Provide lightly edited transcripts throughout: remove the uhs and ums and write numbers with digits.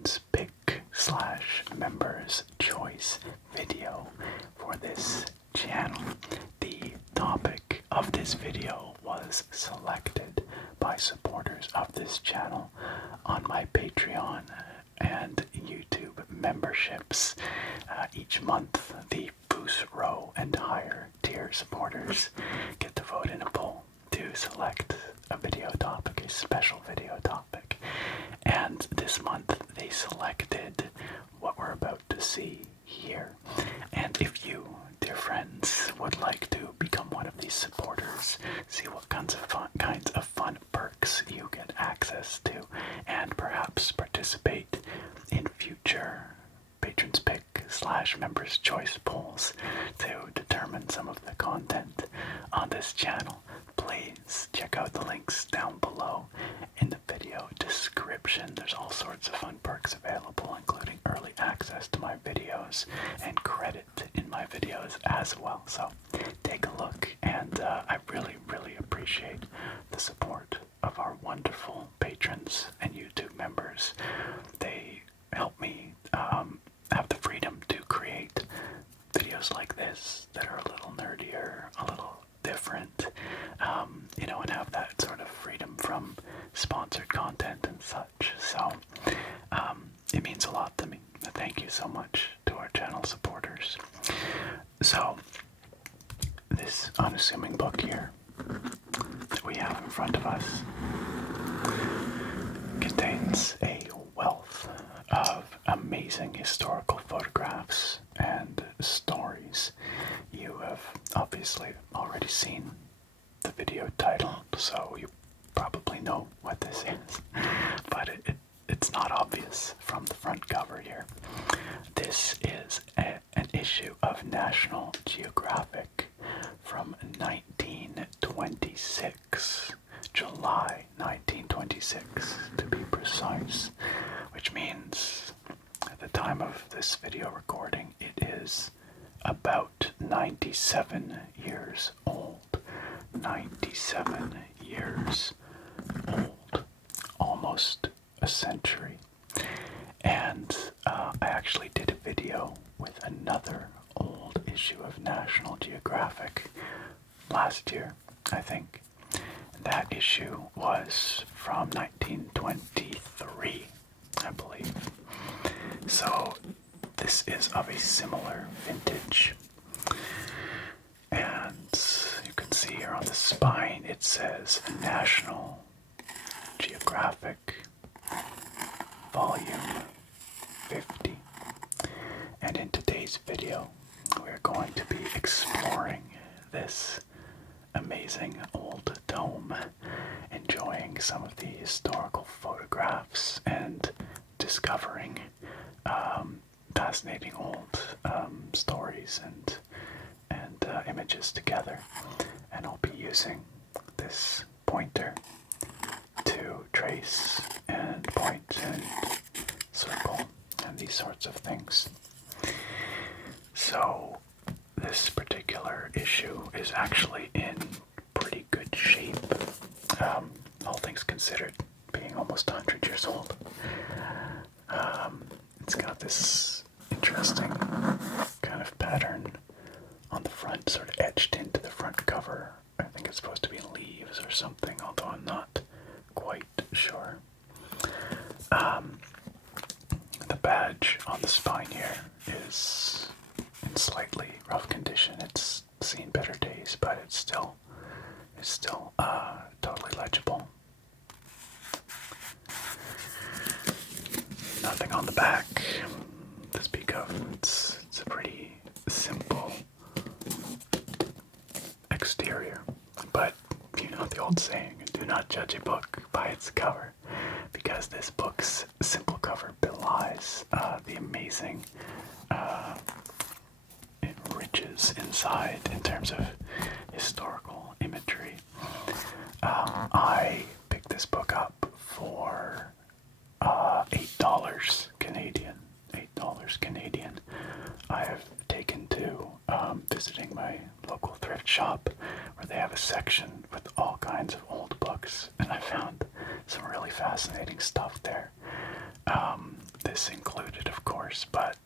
patrons pick / members choice video for this channel. The topic of this video was selected by supporters of this channel on my Patreon and YouTube memberships. Each month, the Boost Row and higher tier supporters get to vote in a poll to select a video topic, a special video topic. And this month, they selected what we're about to see here. And if you, dear friends, would like to become one of these supporters, see what kinds of fun perks you get access to, and perhaps participate in future patrons pick / members choice polls to determine some of the content on this channel, please check out the links down below in the video description. There's all sorts of fun perks available, including early access to my videos and credit in my videos as well. So take a look, and I really, really appreciate the support of our wonderful patrons and YouTube members. They help me have the freedom to create videos like this that are a little nerdier, a little different, and have that sort of freedom from sponsored content and such. So it means a lot to me. Thank you so much to our channel supporters. So this unassuming book here that we have in front of us contains a wealth of amazing historical photographs and stories. You have obviously already seen the video title, so you probably know what this is, but it's not obvious from the front cover here. This is an issue of National Geographic from 1926, July 1926 to be precise, which means at the time of this video recording it is about 97 years old. 97 years old, almost a century. And I actually did a video with another old issue of National Geographic last year, I think. That issue was from 1923, I believe. So this is of a similar vintage. And you can see here on the spine it says National Geographic Volume 50. And in today's video, we're going to be exploring this amazing old tome, enjoying some of the historical photographs and discovering fascinating old stories and images together. And I'll be using this pointer to trace and point and circle and these sorts of things. So this particular issue is actually in pretty good shape, all things considered, being almost 100 years old. It's got this interesting kind of pattern on the front, sort of etched into the front cover. I think it's supposed to be leaves or something, although I'm not quite sure. The badge on the spine here is in slightly rough condition. It's seen better days, but it's still totally legible. Nothing on the back to speak of. It's a pretty simple exterior, but you know the old saying, do not judge a book by its cover, because this book's simple cover belies the amazing riches inside in terms of historical imagery. I picked this book up for $8 Canadian. $8 Canadian. I have taken to visiting my local thrift shop, where they have a section with all kinds of old books, and I found some really fascinating stuff there. this included, of course, but,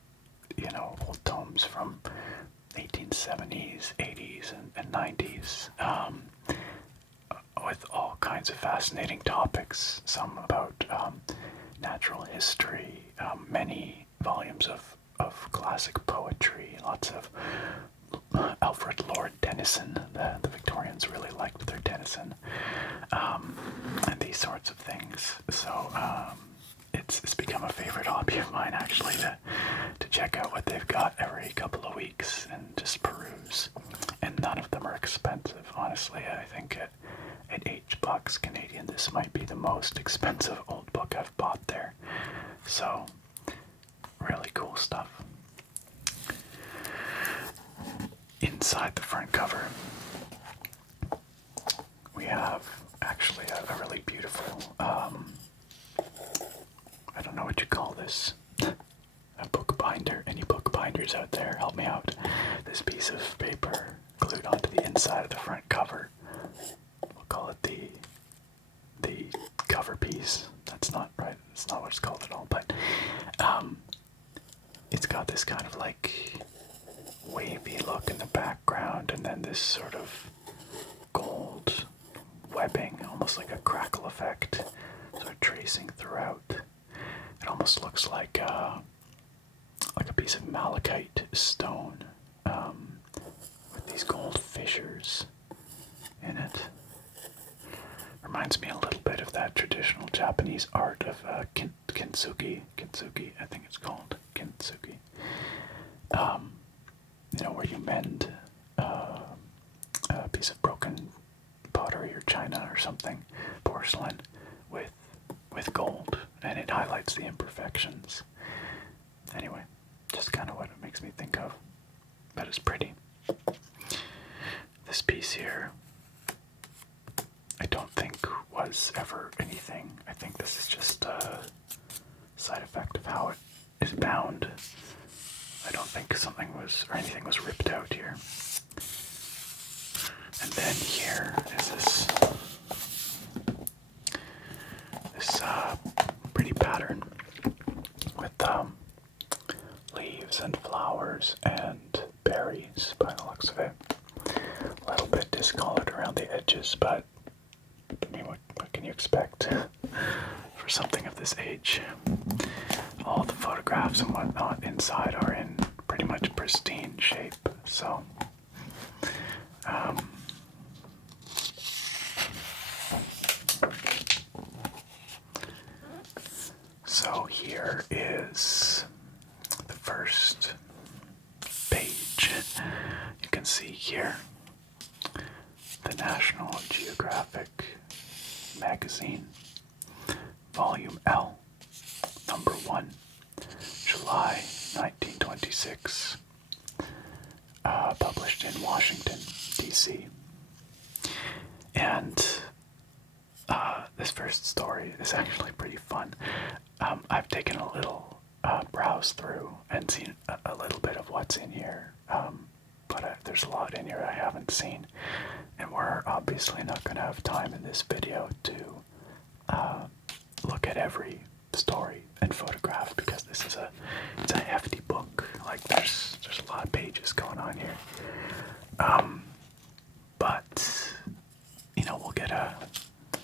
old tomes from 1870s, 80s, and 90s, with all kinds of fascinating topics, some about natural history, many volumes of classic poetry, lots of Alfred Lord Tennyson. The Victorians really liked their Tennyson, and these sorts of things. So it's become a favorite hobby of mine, actually, to check out what they've got every couple of weeks and just peruse. And none of them are expensive, honestly. I think at $8 Canadian, this might be the most expensive old book I've bought there. So, really cool stuff. Inside the front cover, we have actually a really beautiful, I don't know what you call this, a book binder. Any book binders out there, help me out. This piece of paper glued onto the inside of the front cover. We'll call it the cover piece. That's not right. That's not what it's called at all. But it's got this kind of like wavy look in the background, and then this sort of gold webbing, almost like a crackle effect, sort of tracing throughout. It almost looks like a piece of malachite stone with these gold fissures in it. Reminds me a little bit of that traditional Japanese art of kintsugi. Kintsugi, I think it's called kintsugi. Where you mend a piece of broken pottery or china or something, porcelain, with gold, and it highlights the imperfections. Anyway, just kind of what it makes me think of. But it's pretty. This piece here, I don't think was ever anything. I think this is just a side effect of how it is bound. I don't think anything was ripped out here. And then here is this pretty pattern with leaves and flowers and berries by the looks of it. A little bit discolored around the edges, but I mean, what can you expect for something of this age? All the photographs and whatnot inside are in pretty much pristine shape, so here is the first page. You can see here the National Geographic magazine, Volume L, Number 1, July 1926, published in Washington, D.C. And this first story is actually pretty fun. I've taken a little browse through and seen a little bit of what's in here, but there's a lot in here I haven't seen, and we're obviously not going to have time in this video to look at every story and photograph, because this is it's a hefty book. Like there's a lot of pages going on here, but we'll get a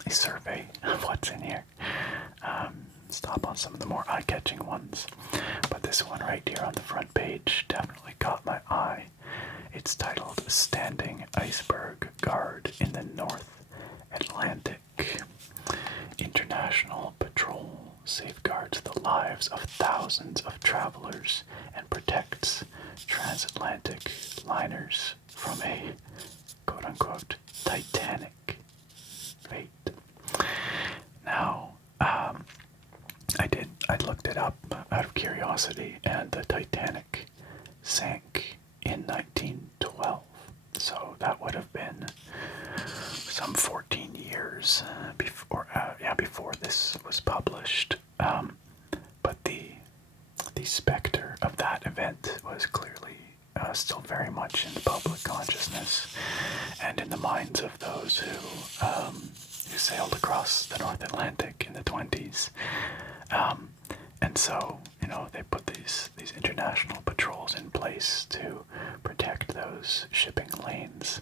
survey of what's in here. Stop on some of the more eye-catching ones, but this one right here on the front page definitely caught my eye. It's titled "Standing Iceberg Guard in the North Atlantic. International Patrol safeguards the lives of thousands of travelers and protects transatlantic liners from a quote-unquote Titanic fate." Now, I looked it up out of curiosity, and the Titanic sank in 1912. So that would have been some 14 years before this was published. But the specter of that event was clearly still very much in the public consciousness and in the minds of those who sailed across the North Atlantic in the 20s. And so they put these international patrols in place to protect those shipping lanes.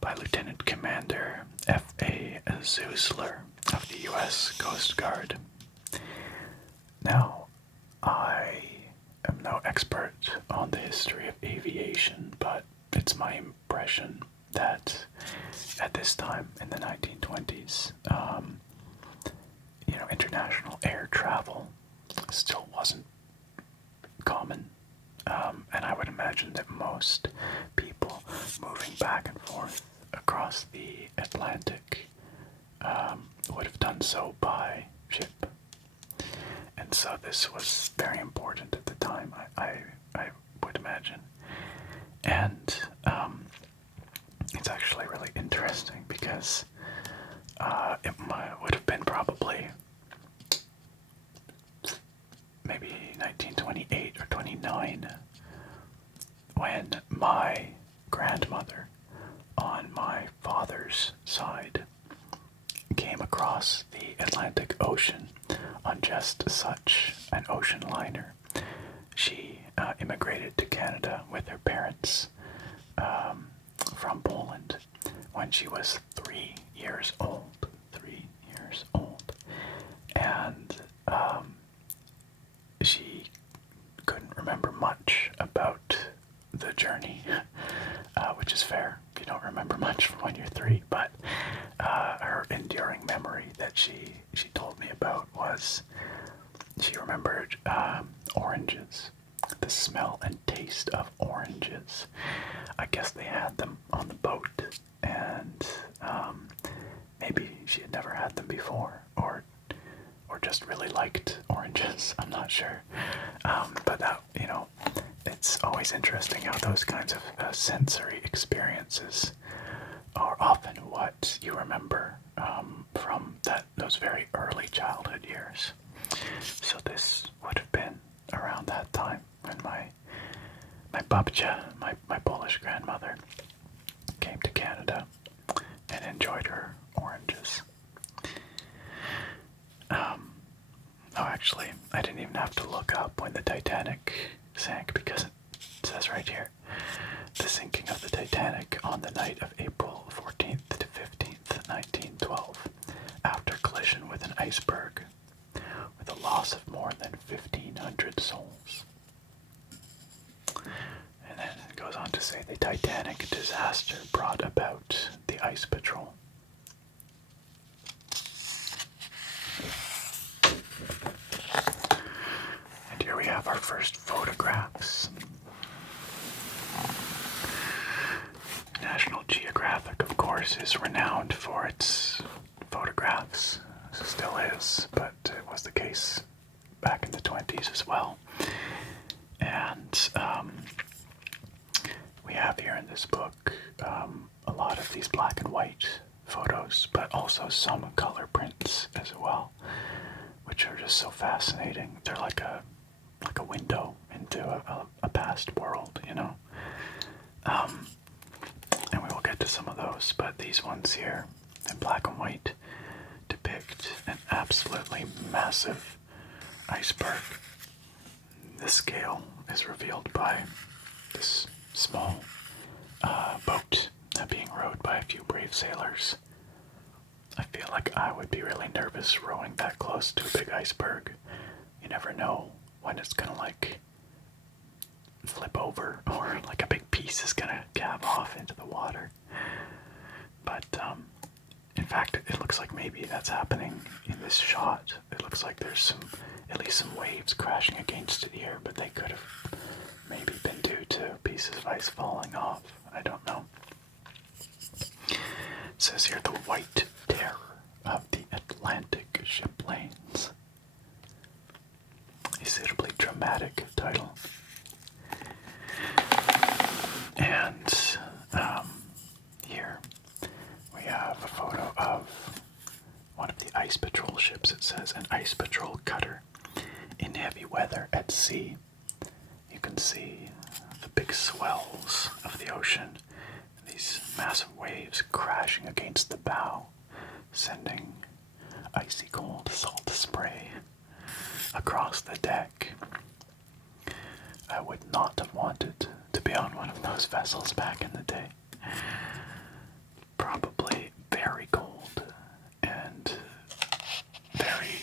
By Lieutenant Commander F.A. Zeusler of the U.S. Coast Guard. Now, I am no expert on the history of aviation, but it's my impression that at this time in the 1920s, international air travel still wasn't common. And I would imagine that most people moving back and forth across the Atlantic would have done so by ship. And so this was very important at the time, I would imagine. And it's actually really interesting because it would have been probably maybe 1928 or 29 when my grandmother on my father's side came across the Atlantic Ocean on just such an ocean liner. She immigrated to Canada with her parents from Poland when she was 3 years old. 3 years old. And she couldn't remember much about the journey, which is fair if you don't remember much from when you're 3, but her enduring memory that she told me about was she remembered oranges, the smell and taste of oranges. I guess they had them on the boat, and maybe she had never had them before, or just really liked oranges. I'm not sure, but that, it's always interesting how those kinds of sensory experiences are often what you remember from those very early childhood years. So this would have been around that time when my babcia, my Polish grandmother, came to Canada and enjoyed her oranges. Actually, I didn't even have to look up when the Titanic sank because it says right here, the sinking of the Titanic on the night of April 14th to 15th, 1912, after collision with an iceberg, with a loss of more than 1,500 souls. And then it goes on to say the Titanic disaster brought about the Ice Patrol. And here we have our first photographs. National Geographic, of course, is renowned for its photographs. Still is, but it was the case back in the 20s as well. And we have here in this book a lot of these black and white photos, but also some color prints as well, which are just so fascinating. They're like a window into a past world, and we will get to some of those, but these ones here in black and white depict an absolutely massive iceberg. The scale is revealed by this small boat being rowed by a few brave sailors. I feel like I would be really nervous rowing that close to a big iceberg. You never know when it's gonna flip over, or like a big piece is gonna cab off into the water. But in fact, it looks like maybe that's happening in this shot. It looks like there's at least some waves crashing against it here, but they could have maybe been due to pieces of ice falling off. I don't know. It says here, the white terror of the Atlantic ship lanes. A suitably dramatic title. And here we have a photo of one of the ice patrol ships. It says an ice patrol cutter in heavy weather at sea. You can see the big swells of the ocean, these massive waves crashing against the bow, sending icy cold salt spray across the deck. I would not have wanted to be on one of those vessels back in the day. Probably very cold and very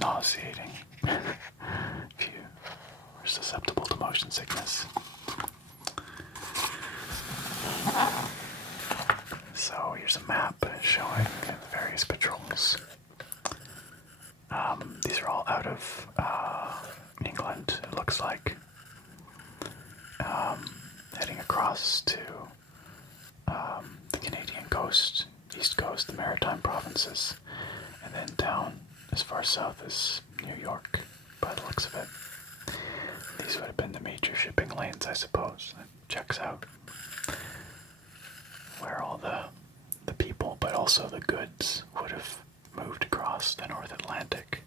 nauseating if you are susceptible to motion sickness. So here's a map showing the various patrols. These are all out of England, it looks like. Heading across to the Canadian coast, east coast, the maritime provinces, and then down as far south as New York, by the looks of it. These would have been the major shipping lanes, I suppose. That checks out where all the people, but also the goods, would have moved across the North Atlantic.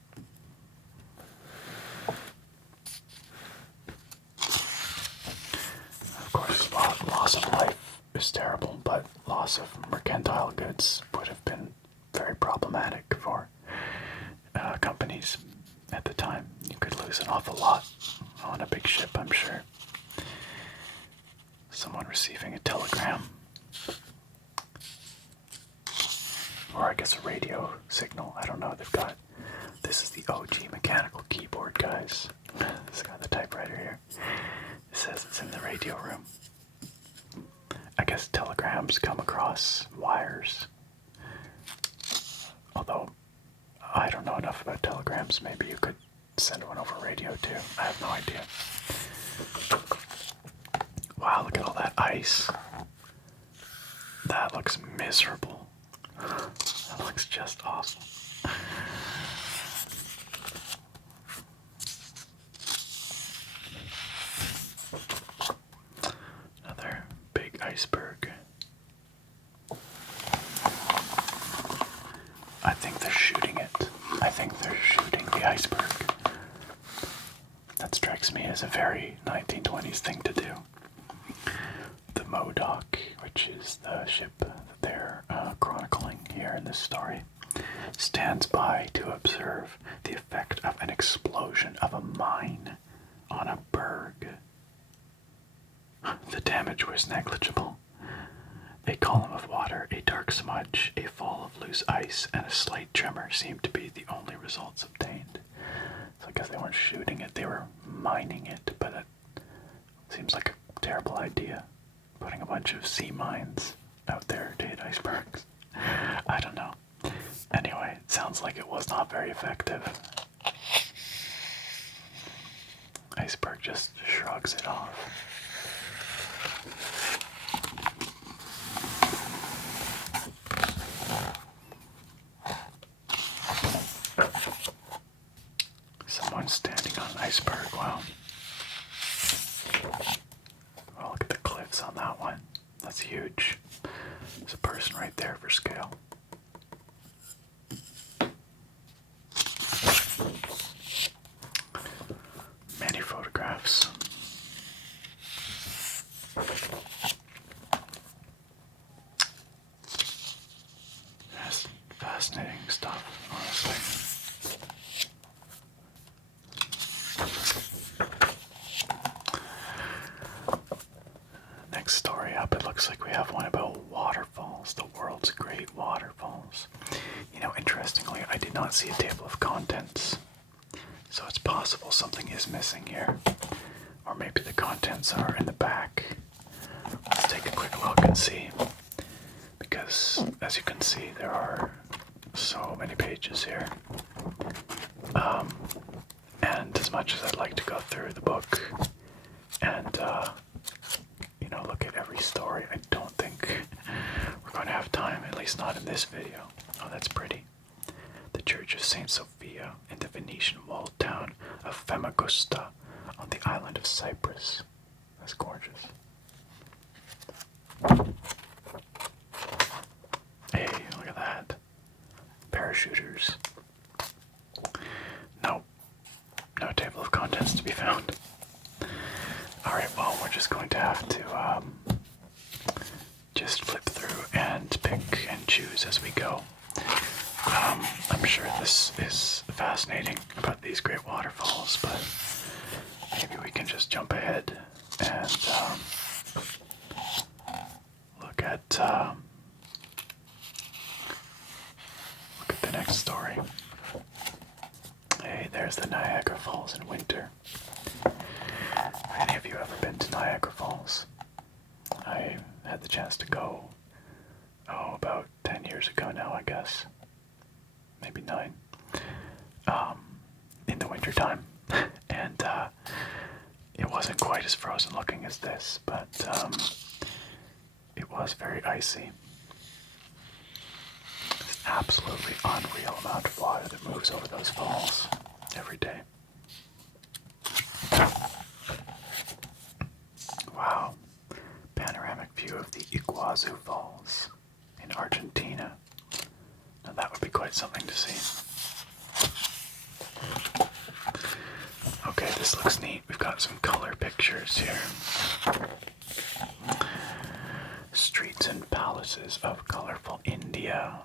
Of course, loss of life is terrible, but loss of mercantile goods would have been very problematic for companies at the time. You could lose an awful lot on a big ship, I'm sure. Someone receiving a telegram, or I guess a radio signal, I don't know. This is the OG mechanical keyboard, guys. It's got the typewriter here. It says it's in the radio room. I guess telegrams come across wires. Although, I don't know enough about telegrams. Maybe you could send one over radio too. I have no idea. Wow, look at all that ice. That looks miserable. That looks just awesome. Another big iceberg. I think they're shooting it. I think they're shooting the iceberg. That strikes me as a very 1920s thing to do. The Modoc, which is the ship that they're chronicling here in this story, stands by to observe the effect of an explosion of a mine on a berg. The damage was negligible. A column of water, a dark smudge, a fall of loose ice, and a slight tremor seemed to be the only results obtained. So I guess they weren't shooting it, they were mining it, but it seems like a terrible idea. Putting a bunch of sea mines out there to hit icebergs. I don't know. Anyway, it sounds like it was not very effective. Iceberg just shrugs it off. Someone's standing on an iceberg. Wow. Oh, look at the cliffs on that one. That's huge. There's a person right there for scale. Many photographs. That's fascinating stuff, honestly. Next story up, it looks like we have one about waterfalls, the world's great waterfalls. You know, interestingly, I did not see a table of contents, so it's possible something is missing here. Or maybe the contents are in the back. Let's take a quick look and see. Because, as you can see, there are so many pages here. And as much as I'd like to go through the book and, look at every story, I don't think we're going to have time, at least not in this video. Oh, that's pretty. The Church of St. Sophia in the Venetian walled town of Famagusta on the island of Cyprus. That's gorgeous. Hey, look at that. Parachuters. Nope. No table of contents to be found. Alright, well, we're just going to have to just flip through and pick and choose as we go. I'm sure this is fascinating about these great waterfalls, but maybe we can just jump ahead and look at the next story. Hey, there's the Niagara Falls in winter. Have any of you ever been to Niagara Falls? I had the chance to go, about 10 years ago now, I guess. Maybe 9. In the winter time. And it wasn't quite as frozen looking as this, but it was very icy. It's an absolutely unreal amount of water that moves over those falls every day. Wow. Panoramic view of the Iguazu Falls in Argentina. Now that would be quite something to see. Okay, this looks neat. We've got some color pictures here. Streets and palaces of colorful India.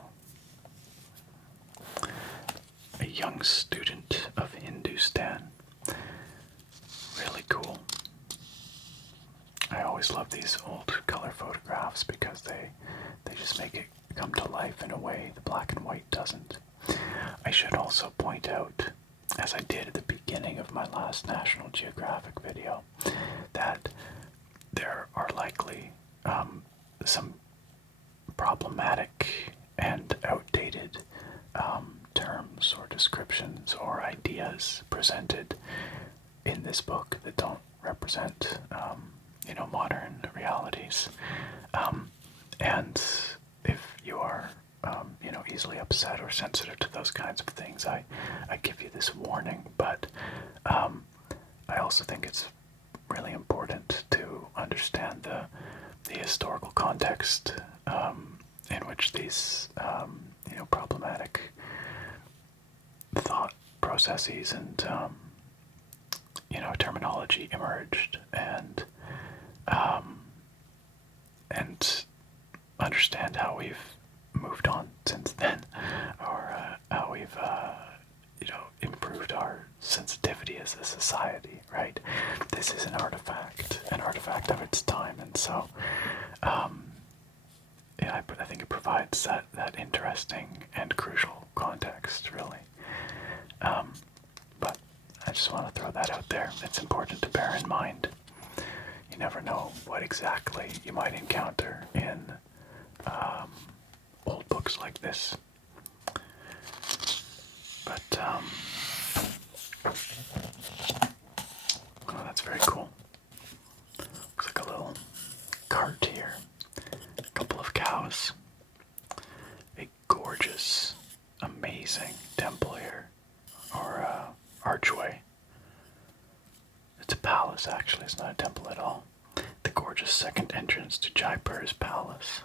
A young student of Hindustan. Really cool. I always love these old color photographs because they just make it come to life in a way the black and white doesn't. I should also point out, as I did at the beginning of my last National Geographic video, that there are likely some problematic and outdated terms or descriptions or ideas presented in this book that don't represent modern realities. And if you are easily upset or sensitive to those kinds of things, I give you this warning. But I also think it's really important to understand the historical context in which these problematic thought processes and terminology emerged, and understand how we've moved on since then, or how we've improved our sensitivity as a society, right? This is an artifact of its time, and so I think it provides that interesting and crucial context, really. But I just want to throw that out there. It's important to bear in mind. You never know what exactly you might encounter in old books like this. But, oh, that's very cool. Looks like a little cart here. A couple of cows. A gorgeous, amazing temple here. Or, archway. It's a palace, actually. It's not a temple at all. The gorgeous second entrance to Jaipur's palace.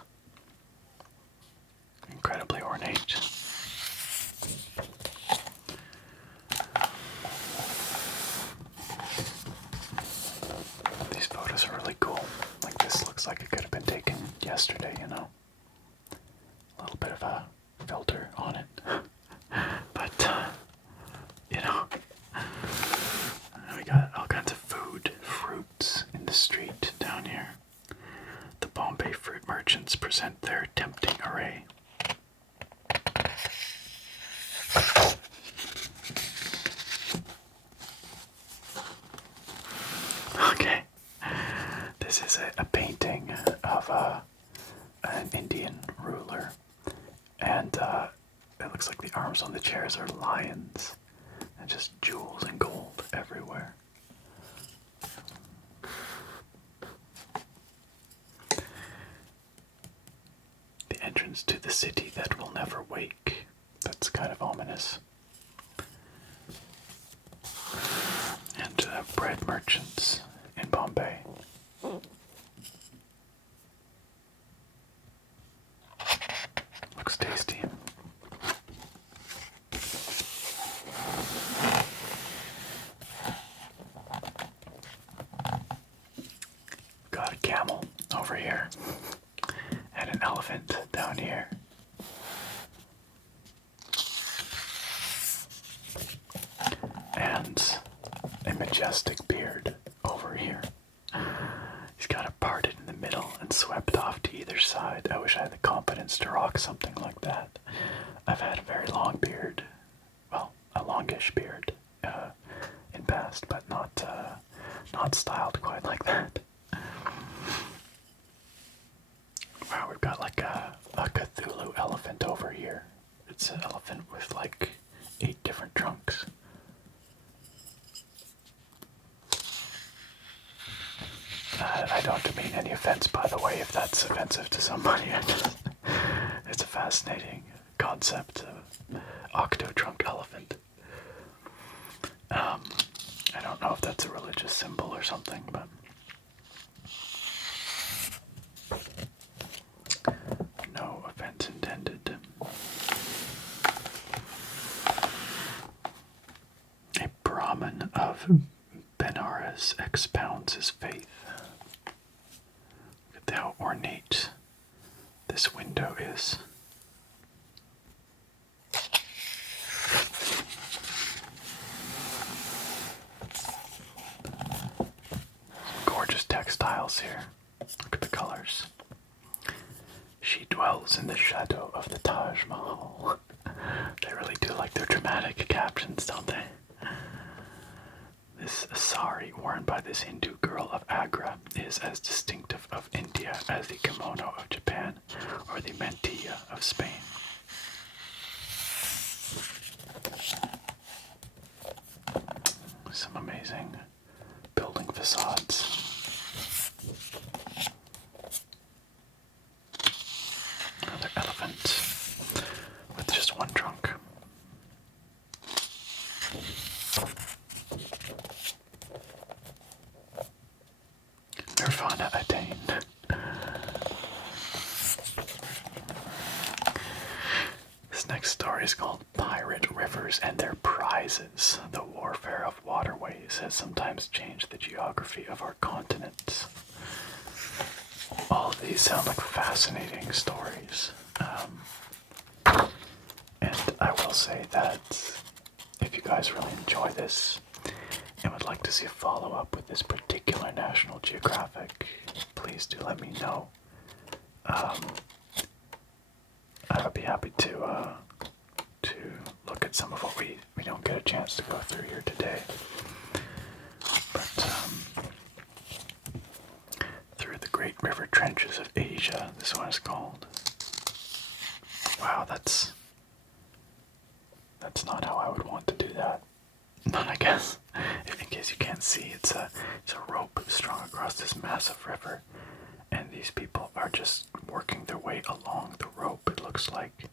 Incredibly ornate. These photos are really cool. Like, this looks like it could have been taken yesterday, A little bit of a filter on it. But, we got all kinds of food, fruits in the street down here. The Bombay fruit merchants present their tempting array. Okay, this is a painting of an Indian ruler, and it looks like the arms on the chairs are lions, and just jewels and gold everywhere. The entrance to the city that will never wake. That's kind of ominous. And bread merchants in Bombay. Looks tasty. Got a camel over here and an elephant down here. majestic beard over here. He's got it parted in the middle and swept off to either side. I wish I had the confidence to rock something like that. I've had a very long beard, well, a longish beard in past, but not styled quite like that. Wow, we've got like a Cthulhu elephant over here. It's an elephant with like 8 different trunks. I don't mean any offense, by the way, if that's offensive to somebody. It's a fascinating concept of octo-trunk elephant. I don't know if that's a religious symbol or something, but no offense intended. A Brahmin of Benares expounds his faith. Look at how ornate this window is. Gorgeous textiles here. Look at the colors. She dwells in the shadow of the Taj Mahal. They really do like their dramatic captions, don't they? This sari worn by this Hindu girl of Agra is as distinctive of India as the kimono of Japan or the mantilla of Spain. Some amazing building facades. Another elephant with just one trunk. Nirvana attained. This next story is called Pirate Rivers and Their Prizes. The warfare of waterways has sometimes changed the geography of our continents. All of these sound like fascinating stories. And I will say that if you guys really enjoy this and would like to see a follow-up with this particular National Geographic, please do let me know. I would be happy to look at some of what we don't get a chance to go through here today. But through the great river trenches of Asia, this one is called. Wow, that's not how I would want to do that. But I guess, in case you can't see, it's a rope strung across this massive river, and these people are just working their way along the rope. It looks like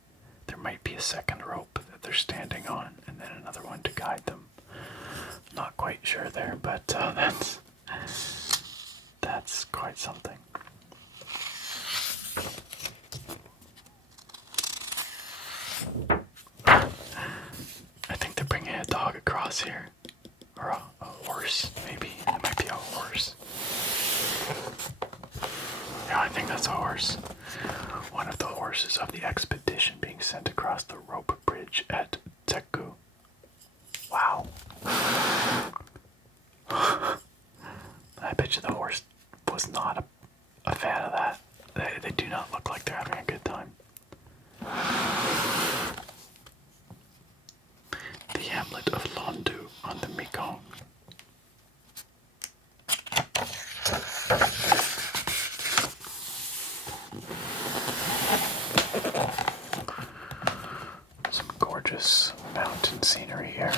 there might be a second rope that they're standing on, and then another one to guide them. Not quite sure there, but that's quite something. I think they're bringing a dog across here. Or a horse, maybe. It might be a horse. Yeah, I think that's a horse. One of the horses of the expedition being sent across the rope bridge at Teku. Wow. I bet you the horse was not a fan of that. They do not look like they're having a good time. The hamlet of Londu on the Mekong. Some gorgeous mountain scenery here.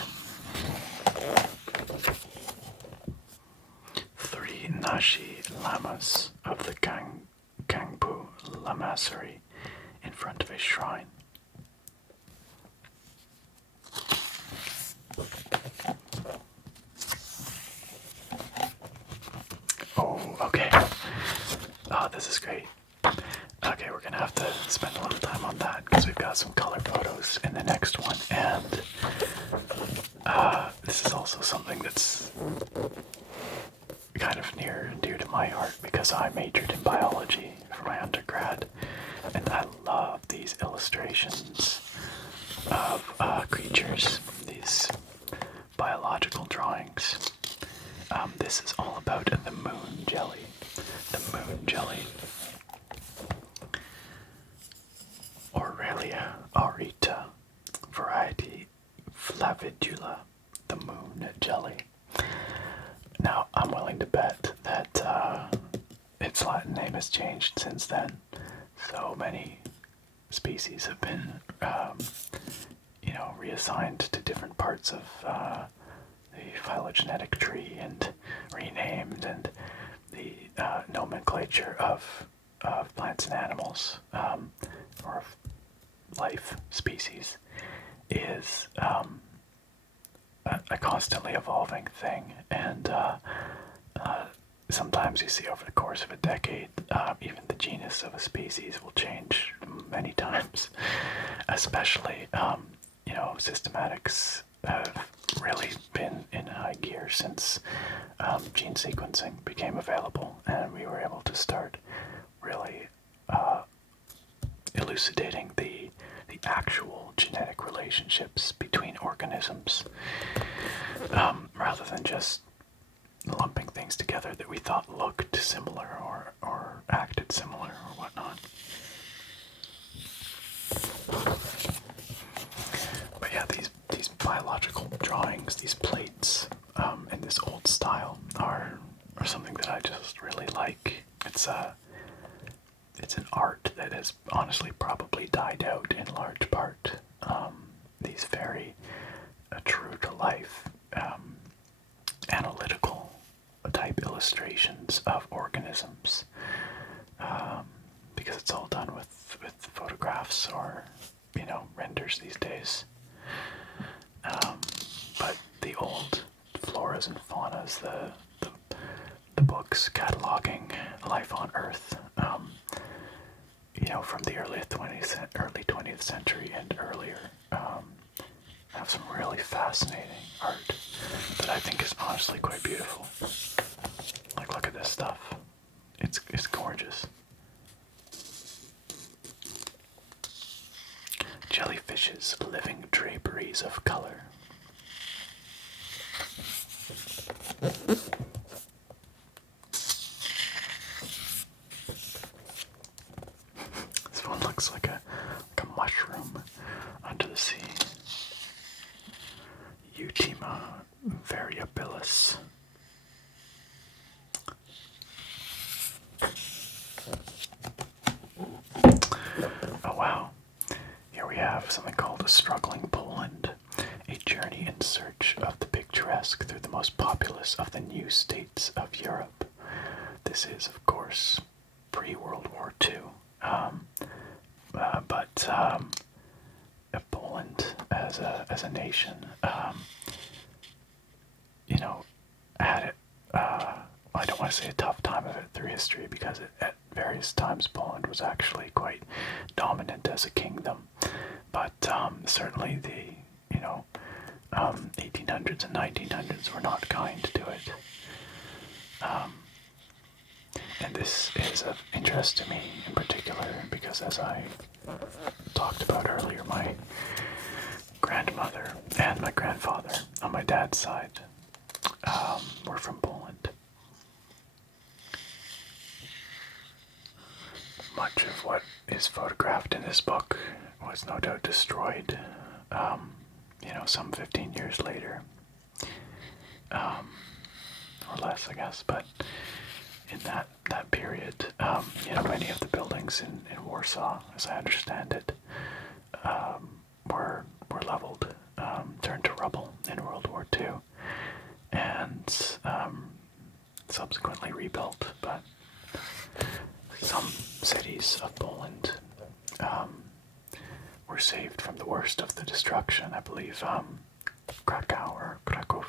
3 Nashi lamas of the Kangpo Lamasery in front of a shrine. Oh, okay. Oh, this is great. Okay, we're gonna have to spend a little time on that because we've got some color photos in the next one, and this is also something that's kind of near and dear to my heart because I majored in biology for my undergrad, and I love these illustrations of creatures, these biological drawings. this is all about the moon jelly. The moon jelly. Aurelia aurita, variety flavidula, the moon jelly. Now, I'm willing to bet that its Latin name has changed since then. So many species have been, reassigned to different parts of the phylogenetic tree and renamed, and the nomenclature of plants and animals, or of life species, is a constantly evolving thing, and sometimes you see over the course of a decade, even the genus of a species will change many times, especially, systematics have really been in high gear since gene sequencing became available, and we were able to start really elucidating the actual genetic relationships between organisms, rather than just lumping things together that we thought looked similar or acted similar or whatnot. But yeah, these biological drawings, these plates, in this old style are something that I just really like. It's an art that has honestly probably died out in large part. These very true to life, analytical type illustrations of organisms, because it's all done with photographs or renders these days. But the old floras and faunas, the books cataloging life on Earth, from the early 20th century and earlier, have some really fascinating art that I think is honestly quite beautiful. Like, look at this stuff. It's gorgeous. Jellyfish's living draperies of color. This one looks like a mushroom under the sea. Eutima variabilis. Oh wow. Here we have something called A Struggling Poland, a journey in search of the picturesque through the most populous of the new states of Europe. This is, of course, pre-World War II. But Poland as a nation, had it. I don't want to say a tough time of it through history, because at various times Poland was actually quite dominant as a kingdom. But certainly the 1800s and 1900s were not kind to it. And this is of interest to me in particular because, as I talked about earlier, my grandmother and my grandfather on my dad's side were from Poland. Much of what is photographed in this book was no doubt destroyed, some 15 years later, or less, I guess, but in that period, many of the buildings in Warsaw, as I understand it, were leveled, turned to rubble in World War II, and subsequently rebuilt. But some cities of Poland were saved from the worst of the destruction. I believe Krakow or Krakow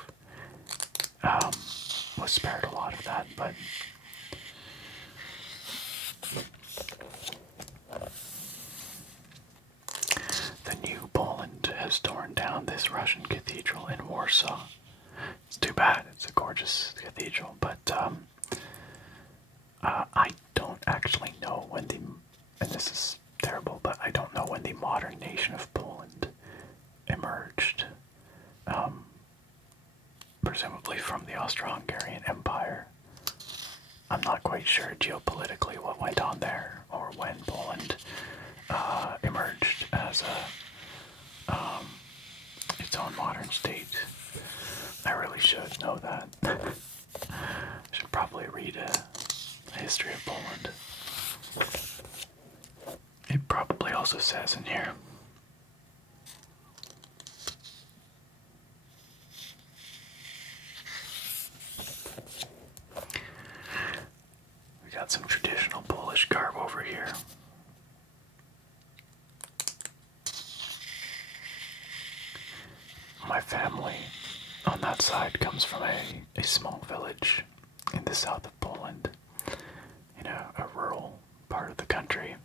was spared a lot of that, but the new Poland has torn down this Russian cathedral in Warsaw. It's too bad. It's a gorgeous cathedral, but I don't actually know when and this is terrible, but I don't know when the modern nation of Poland emerged. Presumably from the Austro-Hungarian Empire. I'm not quite sure geopolitically what went on there, or when Poland emerged as its own modern state. I really should know that. I should probably read a history of Poland. It probably also says in here. We got some traditional Polish garb over here. My family on that side comes from a small village in the south of Poland, in a rural part of the country,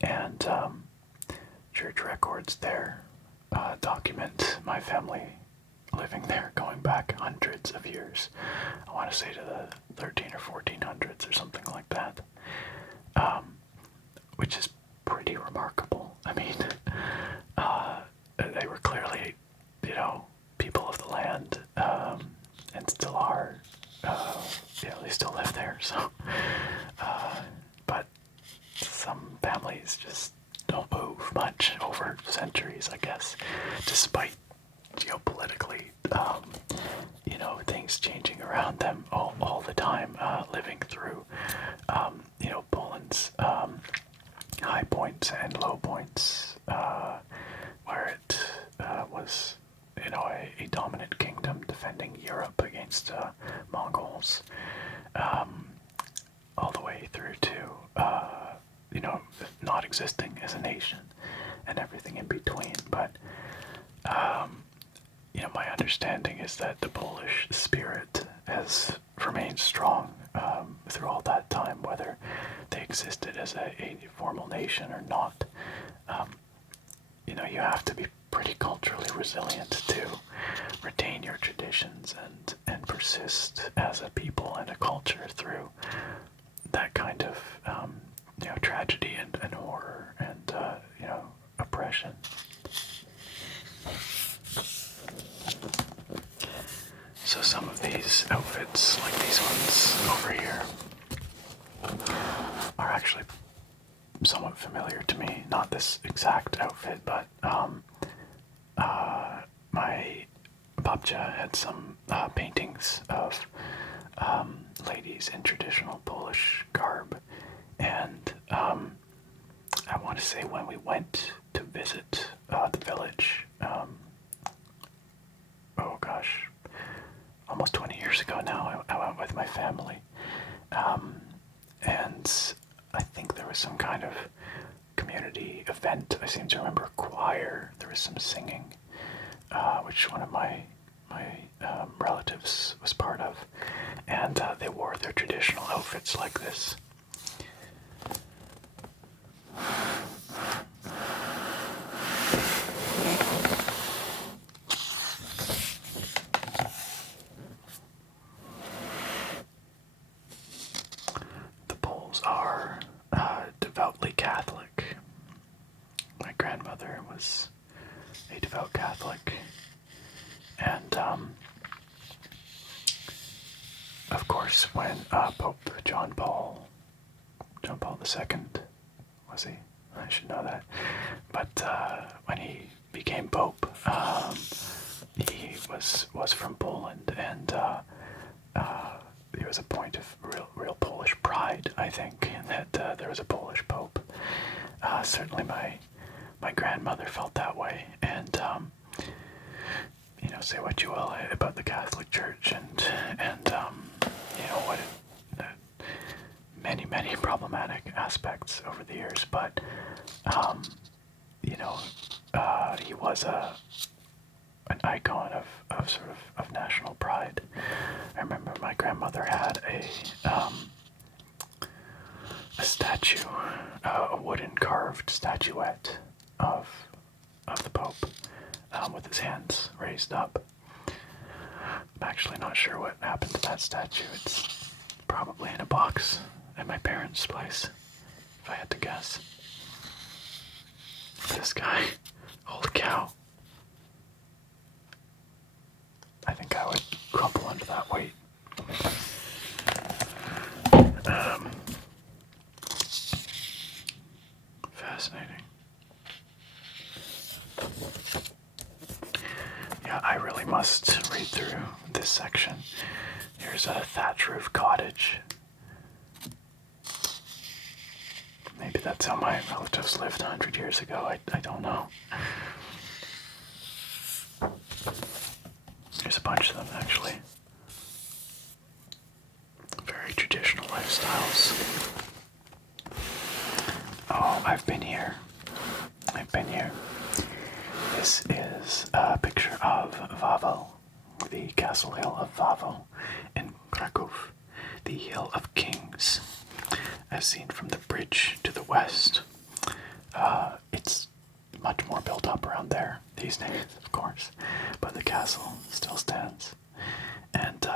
and church records there document my family living there going back hundreds of years. I want to say to the 13 or 1400s or something like that, which is pretty remarkable. I mean, they were clearly, people of the land, and still are. They still live there. So, but some families just don't move much over centuries, I guess, despite geopolitically, things changing around them all the time, living through, Poland's high points and low points, where it was, a dominant kingdom defending Europe against Mongols, all the way through to, not existing as a nation and everything in between. But, my understanding is that the Polish spirit has remained strong through all that time, whether they existed as a formal nation or not. You have to be pretty culturally resilient to retain your traditions and persist as a people and a culture through that kind of tragedy and horror and oppression. So some of these outfits, like these ones over here, are actually somewhat familiar to me. Not this exact outfit, but my babcia had some paintings of ladies in traditional Polish garb, and I want to say when we went to visit the village, oh gosh, almost 20 years ago now, I went with my family, and I think there was some kind of community event. I seem to remember a choir. There was some singing, which one of my relatives was part of, and they wore their traditional outfits like this. The Poles are devoutly Catholic. My grandmother was a devout Catholic, and of course, when Pope John Paul II, was he? I should know that. But when he became Pope, he was from Poland, and there was a point of real Polish pride, I think, in that there was a Polish Pope. Certainly, my grandmother felt that way, and say what you will about the Catholic Church, and what many problematic aspects over the years, but he was an icon of national pride. I remember my grandmother had a statue, a wooden carved statuette of the Pope, with his hands raised up. I'm actually not sure what happened to that statue. It's probably in a box at my parents' place, if I had to guess. This guy, holy cow. I think I would crumple under that weight. Fascinating. Yeah, I really must read through this section. Here's a thatch roof cottage. Maybe that's how my relatives lived 100 years ago. I don't know. There's a bunch of them, actually. Very traditional lifestyles. Oh, I've been here. This is a picture of Wawel, the castle hill of Wawel in Krakow, the Hill of Kings, as seen from the bridge to the west. It's much more built up around there these days, of course, but the castle still stands. And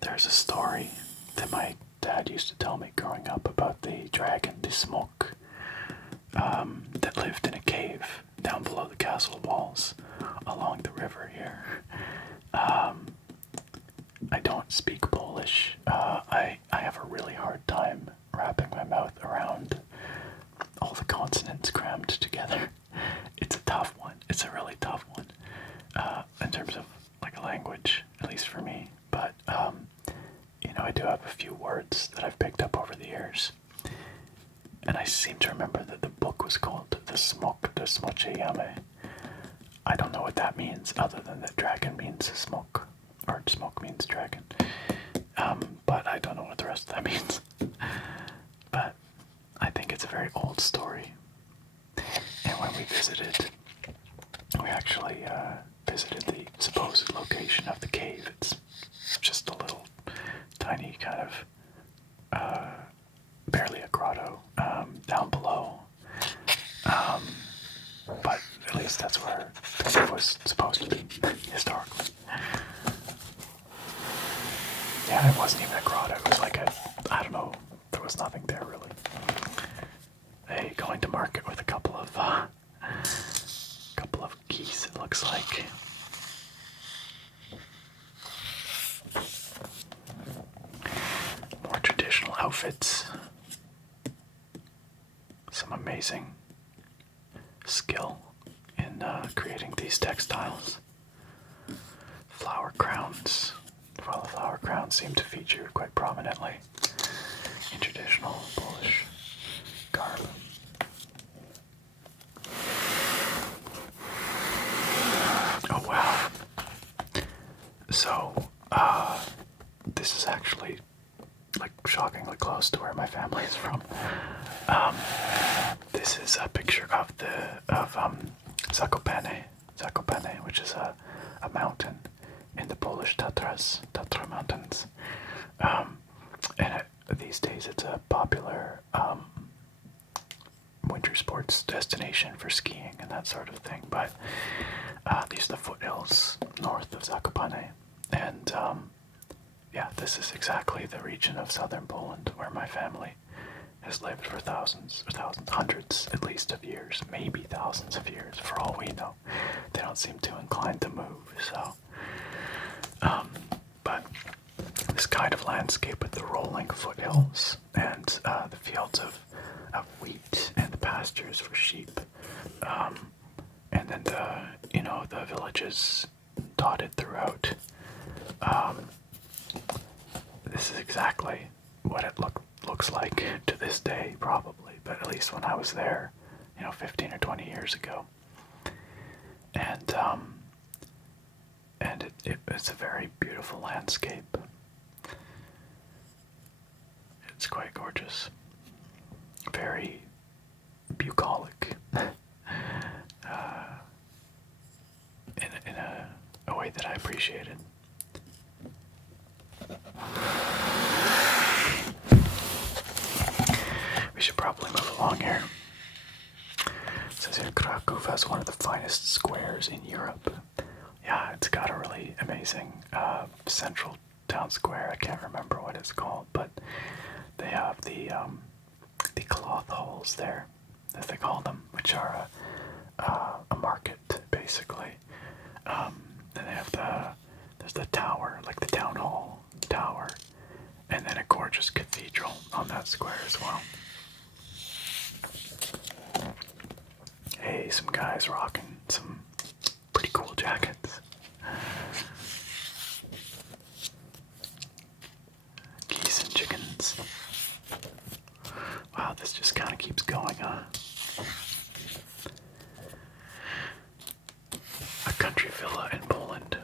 there's a story that my dad used to tell me growing up about the dragon, the smoke, that lived in a cave down below the castle walls along the river here. I don't speak Polish. I have a really hard time wrapping my mouth around all the consonants crammed together. It's a tough one. It's a really tough one in terms of like a language, at least for me. But I do have a few words that I've picked up over the years. And I seem to remember that the book was called The Smoke, The Smocheyame. I don't know what that means, other than that dragon means smoke, or smoke means dragon. But I don't know what the rest of that means. But I think it's a very old story. And when we visited, we actually visited the supposed location of the cave. It's just a little tiny kind of barely a grotto down below, but at least that's where the cave was supposed to be historically. Yeah, it wasn't even a grotto. It was like I don't know. There was nothing there really. Hey, going to market with a couple of geese. It looks like. More traditional outfits. Some amazing skill in creating these textiles. Flower crowns. Well, the flower crowns seem to feature quite prominently in traditional Polish garb. Oh wow. So, this is actually like shockingly close to where my family is from. This is a picture of Zakopane, which is a mountain in the Polish Tatra Mountains. And these days it's a popular winter sports destination for skiing and that sort of thing. But these are the foothills north of Zakopane. And yeah, this is exactly the region of southern Poland where my family has lived for hundreds at least of years, maybe thousands of years, for all we know. They don't seem too inclined to move, so. But this kind of landscape with the rolling foothills and the fields of wheat and the pastures for sheep, and then the villages dotted throughout. This is exactly what it looks like to this day, probably, but at least when I was there, 15 or 20 years ago. And it's a very beautiful landscape. It's quite gorgeous. Very bucolic. In a way that I appreciated. We should probably move along here. It says here Krakow has one of the finest squares in Europe. Yeah, it's got a really amazing central town square. I can't remember what it's called, but they have the cloth halls there, as they call them, which are a market basically. Then they have there's there's the tower, like the town hall tower, and then a gorgeous cathedral on that square as well. Hey, some guys rocking some pretty cool jackets. Geese and chickens. Wow, this just kind of keeps going, huh? A country villa in Poland.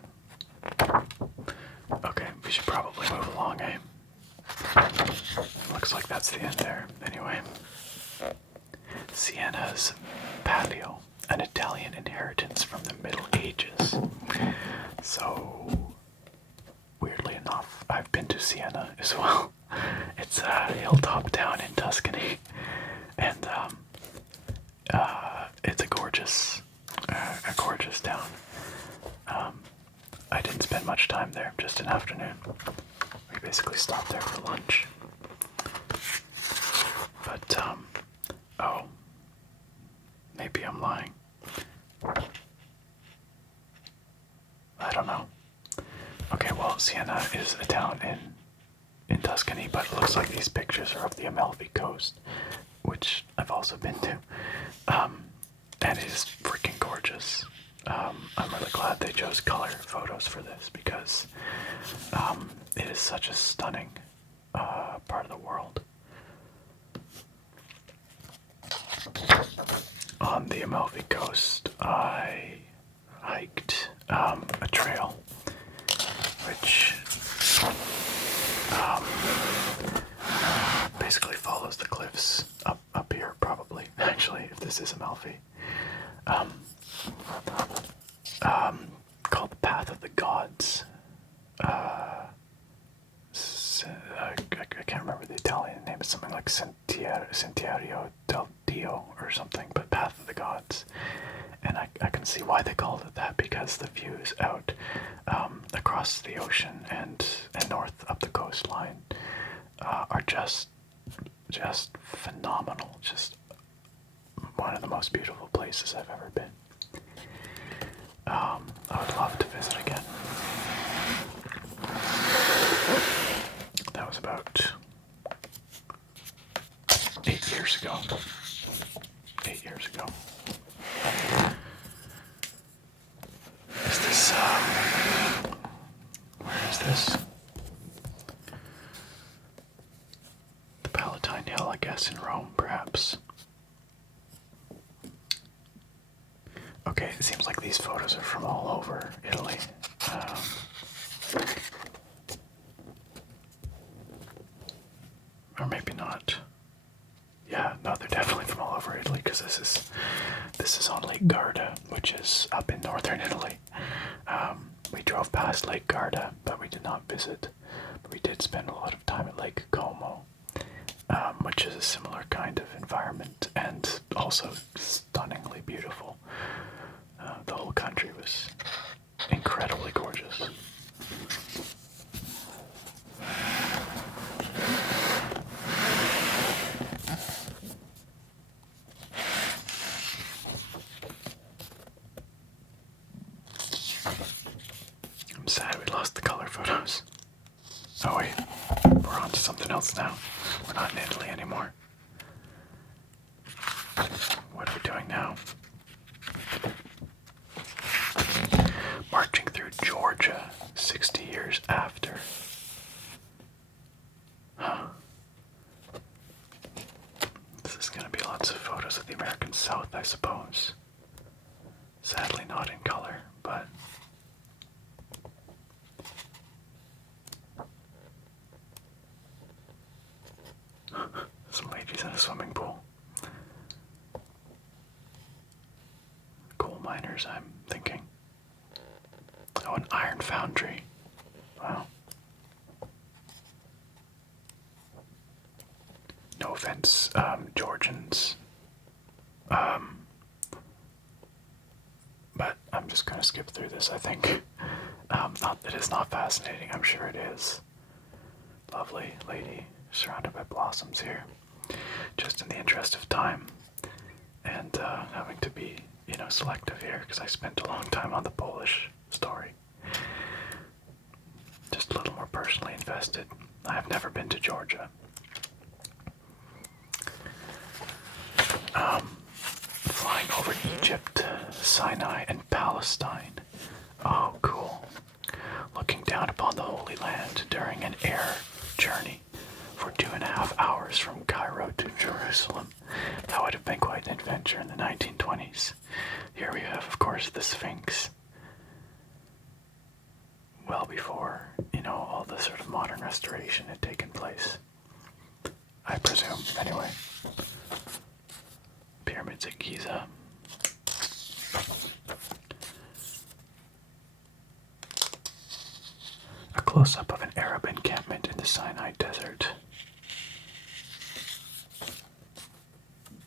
Okay, we should probably move along, eh? Looks like that's the end there. Anyway. Siena's patio, an Italian inheritance from the Middle Ages. So, weirdly enough, I've been to Siena as well. It's a hilltop town in Tuscany, and it's a gorgeous town. I didn't spend much time there, just an afternoon. We basically stopped there for lunch. But, oh, maybe I'm lying. I don't know. Okay, well, Siena is a town in Tuscany, but it looks like these pictures are of the Amalfi Coast, which I've also been to. And it is freaking gorgeous. I'm really glad they chose color photos for this because it is such a stunning part of the world. On the Amalfi Coast, I hiked a trail which basically follows the cliffs up here, probably, actually, if this is Amalfi. Called the Path of the Gods. I can't remember the Italian name. It's something like Sentiero del Dio or something, but Path of the Gods. And I can see why they called it that, because the views out across the ocean and north up the coastline are just phenomenal. Just one of the most beautiful places I've ever been. I would love to visit again. That was about 8 years ago. 8 years ago. Is this, where is this? The Palatine Hill, I guess, in Rome, perhaps. Okay, it seems like these photos are from all over Italy. Or maybe not. Yeah, no, they're definitely from all over Italy, because this is on Lake Garda, which is up in northern Italy. We drove past Lake Garda, but we did not visit. But we did spend a lot of time at Lake Como, which is a similar kind of environment and also stunningly beautiful. The whole country was incredibly gorgeous. I'm sad we lost the color photos. Oh wait, we're on to something else now. We're not in Italy anymore. What are we doing now? Marching through Georgia 60 years after. Huh. This is going to be lots of photos of the American South, I suppose. Sadly not in color, but... Some ladies in a swimming pool. Coal miners, I'm thinking. Oh, an iron foundry. Wow. No offense, Georgians. But I'm just going to skip through this, I think. Not that it's not fascinating, I'm sure it is. Lovely lady surrounded by blossoms here. Just in the interest of time and having to be, selective here because I spent a long time on the Polish story. personally invested. I have never been to Georgia. Flying over Egypt, Sinai, and Palestine. Oh, cool. Looking down upon the Holy Land during an air journey for 2.5 hours from Cairo to Jerusalem. That would have been quite an adventure in the 1920s. Here we have, of course, the Sphinx. Well before, all the sort of modern restoration had taken place. I presume, anyway. Pyramids at Giza. A close-up of an Arab encampment in the Sinai Desert.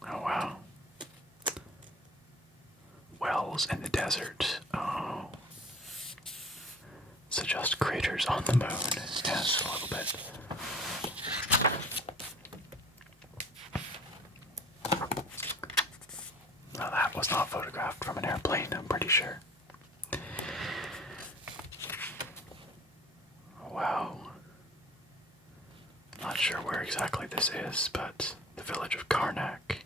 Oh, wow. Wells in the desert. Oh. Suggest craters on the moon. Yes, a little bit. Now that was not photographed from an airplane, I'm pretty sure. Wow. Not sure where exactly this is, but the village of Karnak.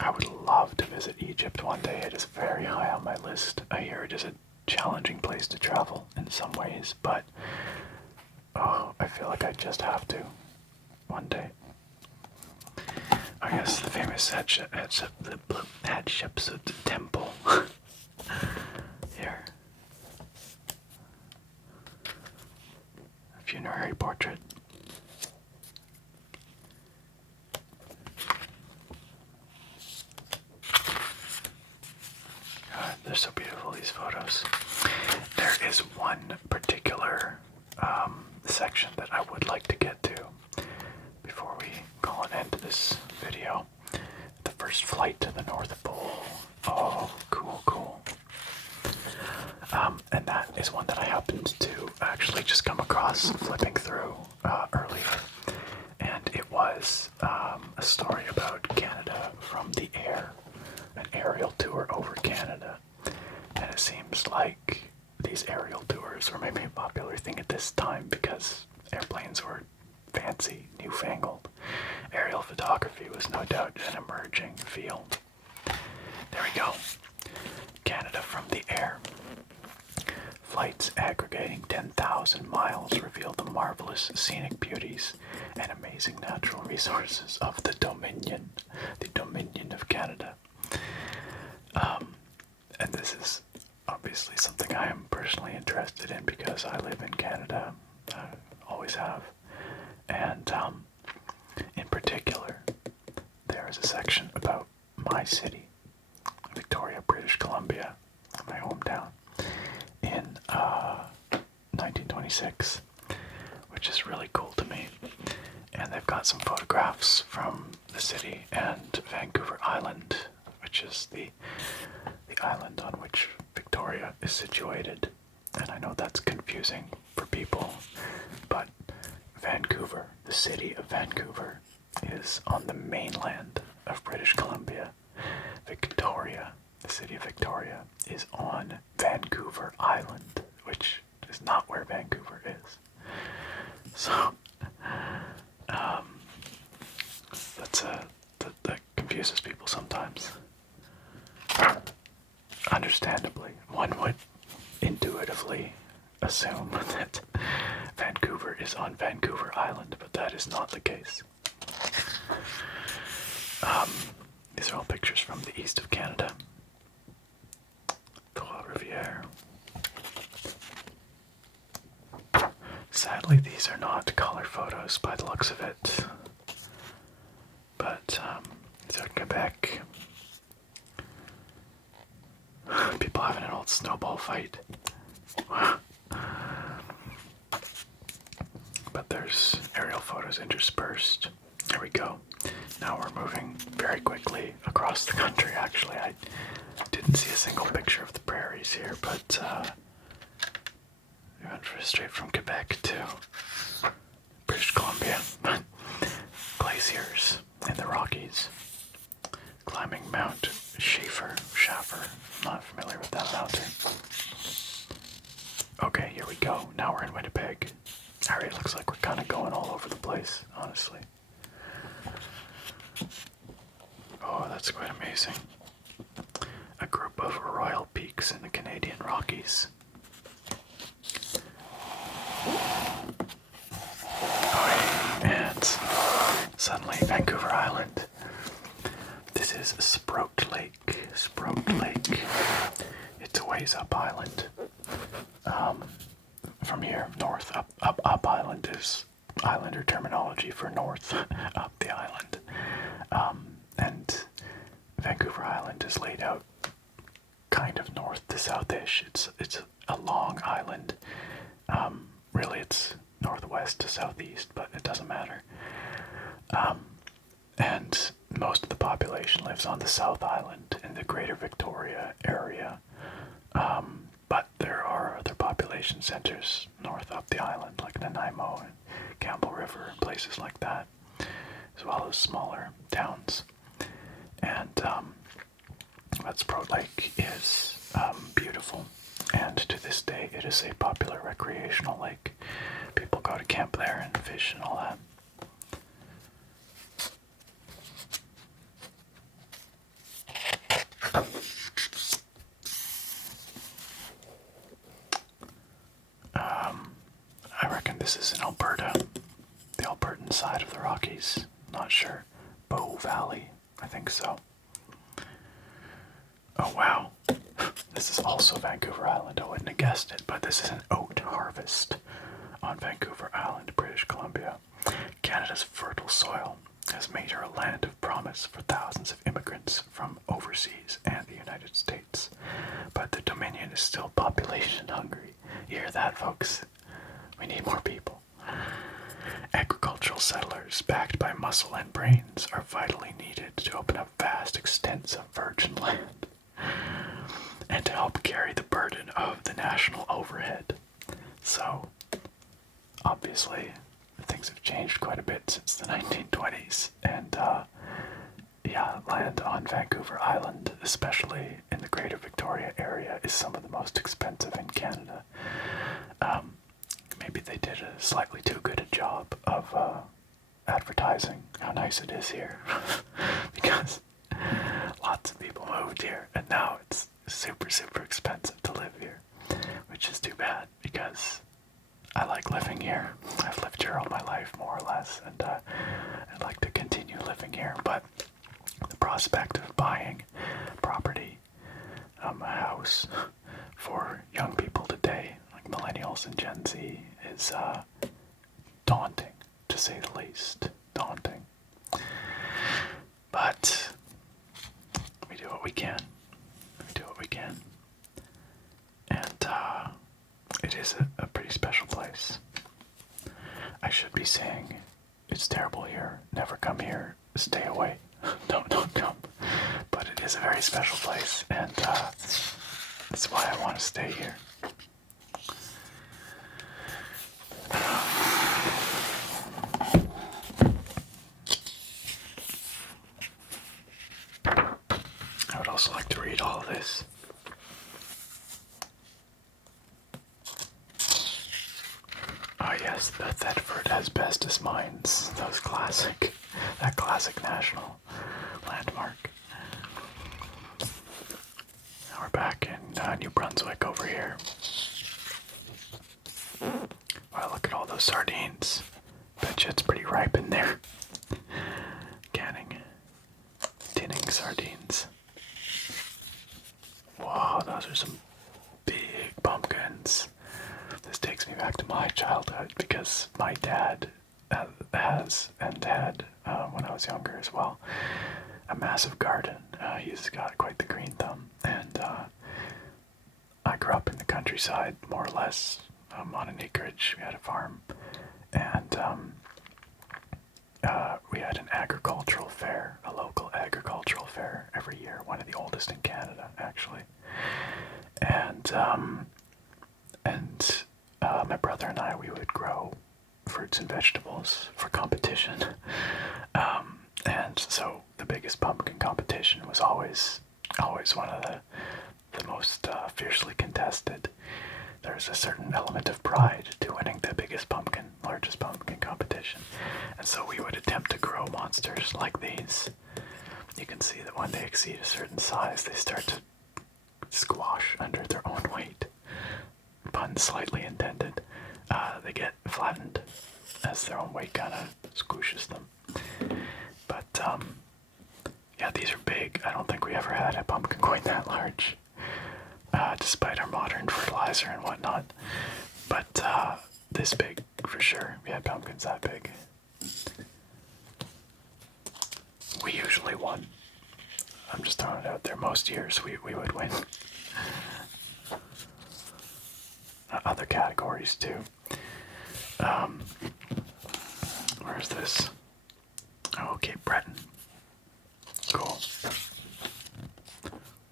I would love to visit Egypt one day. It is very high on my list. I hear it is a challenging place to travel in some ways, but I feel like I just have to one day. I guess the famous Hatshepsut temple here. A funerary portrait. God, they're so beautiful, these photos. There is one particular section that I would like to get to before we call an end to this video. The first flight to the North Pole. Oh, cool, cool. And that is one that I happened to actually just come across flipping through earlier. And it was a story about Canada from the air, an aerial tour over Canada. And it seems like these aerial tours were maybe a popular thing at this time because airplanes were fancy, newfangled. Aerial photography was no doubt an emerging field. There we go. Canada from the air. Flights aggregating 10,000 miles reveal the marvelous scenic beauties and amazing natural resources of the Dominion of Canada. And this is obviously something I am personally interested in because I live in Canada. I always have. And in particular, there is a section about my city, Victoria, British Columbia, my hometown, in 1926, which is really cool to me. And they've got some photographs from the city and Vancouver Island, which is the island on which Victoria is situated. And I know that's confusing for people, but Vancouver, the city of Vancouver, is on the mainland of British Columbia. Victoria, the city of Victoria, is on Vancouver Island, which is not where Vancouver is. So, that confuses people sometimes. Understandably, one would intuitively assume that Vancouver is on Vancouver Island, but that is not the case. These are all pictures from the east of Canada. Trois-Rivières. Sadly, these are not color photos by the looks of it. But these are Quebec. People having an old snowball fight. But there's aerial photos interspersed. There we go. Now we're moving very quickly across the country. Actually, I didn't see a single picture of the prairies here, but we went straight from Quebec to British Columbia. Glaciers in the Rockies. Climbing Mount Schaffer. I'm not familiar with that mountain. Okay, here we go. Now we're in Winnipeg. Alright, looks like we're kind of going all over the place, honestly. Oh, that's quite amazing. A group of royal peaks in the Canadian Rockies. Oh, and suddenly Vancouver Island. This is Sprout Lake. Sprout Lake. It's a ways up island. From here, north, up island is Islander terminology for north, up the island. And Vancouver Island is laid out kind of north to southish. It's a long island. Really, it's northwest to southeast, but it doesn't matter. And most of the population lives on the South Island in the Greater Victoria area. But there are other population centers north up the island, like Nanaimo and Campbell River and places like that, as well as smaller towns. And but Sprout Lake is beautiful, and to this day it is a popular recreational lake. People go to camp there and fish and all that. I reckon this is in Alberta, the Albertan side of the Rockies. Not sure. Bow Valley, I think so. Oh wow, this is also Vancouver Island. I wouldn't have guessed it, but this is an oat harvest on Vancouver Island, British Columbia. Canada's fertile soil has made her a land of promise for thousands of immigrants from overseas and the United States. But the Dominion is still population hungry. You hear that, folks? We need more people. Agricultural settlers, backed by muscle and brains, are vitally needed to open up vast extents of virgin land and to help carry the burden of the national overhead. So, obviously, things have changed quite a bit since the 1920s, and land on Vancouver Island, especially in the Greater Victoria area, is some of the most expensive in Canada. Maybe they did a slightly too good a job of advertising how nice it is here, because lots of people moved here, and now it's super, super expensive to live here, which is too bad, because I like living here. I've lived here all my life, more or less, and I'd like to continue living here, but the prospect of buying property, a house, for young people today, like millennials and Gen Z, is daunting, to say the least. Daunting. But we do what we can. We do what we can. And it is a pretty special place. I should be saying, it's terrible here, never come here, stay away. Don't come. But it is a very special place, and that's why I want to stay here. I would also like to read all of this. Ah yes, the Thetford Asbestos Mines, that classic national landmark. Now we're back in New Brunswick over here. Wow, look at all those sardines. Bet you it's pretty ripe in there. Tinning sardines. Wow, those are some big pumpkins. This takes me back to my childhood, because my dad has and had, when I was younger as well, a massive garden. He's got quite the green thumb, and I grew up in the countryside, more or less, on an acreage. We had a farm, and we had an agricultural fair, a local agricultural fair every year, one of the oldest in Canada, actually. And my brother and I, we would grow fruits and vegetables for competition. And so the biggest pumpkin competition was always one of the most fiercely contested. there's a certain element of pride to winning the biggest pumpkin, largest pumpkin competition. And so we would attempt to grow monsters like these. You can see that when they exceed a certain size, they start to squash under their own weight. Pun slightly intended. They get flattened as their own weight kind of squishes them. But, yeah, these are big. I don't think we ever had a pumpkin quite that large, despite our modern fertilizer and whatnot. But, this big, for sure. We had pumpkins that big. We usually won. I'm just throwing it out there. Most years we would win. Other categories too. Where's this? Oh, okay, Breton. Cool.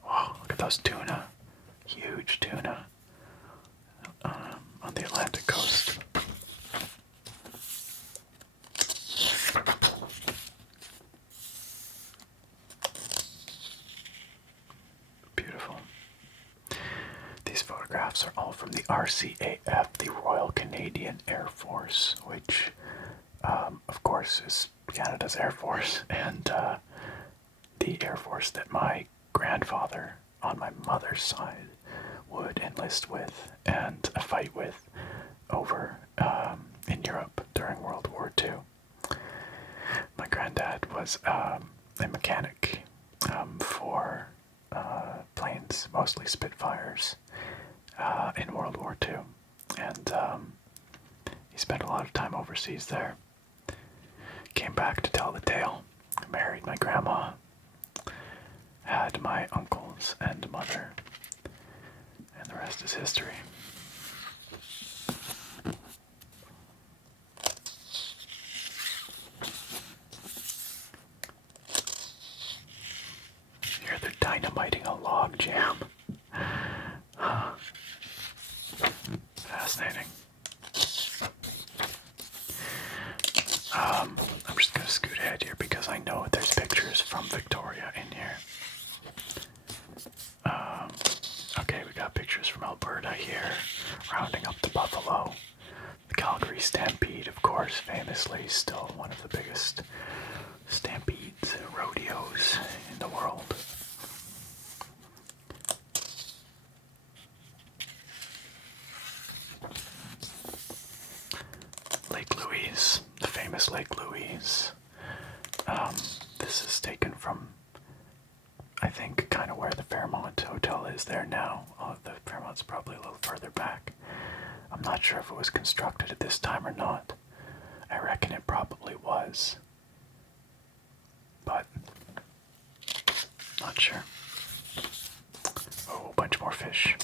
Wow, look at those tuna. Huge tuna. On the Atlantic coast. Beautiful. These photographs are all from the RCAF, the Royal Canadian Air Force, which, of course, is Canada's Air Force, and the Air Force that my grandfather on my mother's side would enlist with and fight with over in Europe during World War II. My granddad was a mechanic for planes, mostly Spitfires, in World War II. And he spent a lot of time overseas there. Came back to tell the tale. Married my grandma. Had my uncles and mother. And the rest is history. Here they're dynamiting a log jam. Fascinating. I'm just going to scoot ahead here because I know there's pictures from Victoria in here. Okay, we got pictures from Alberta here, rounding up to Buffalo. The Calgary Stampede, of course, famously still one of the biggest stampedes, rodeos in the world. Lake Louise, the famous Lake Louise. This is taken from, I think, kind of where the Fairmont Hotel is there now. The Fairmont's probably a little further back. I'm not sure if it was constructed at this time or not. I reckon it probably was. But, not sure. Oh, a bunch more fish.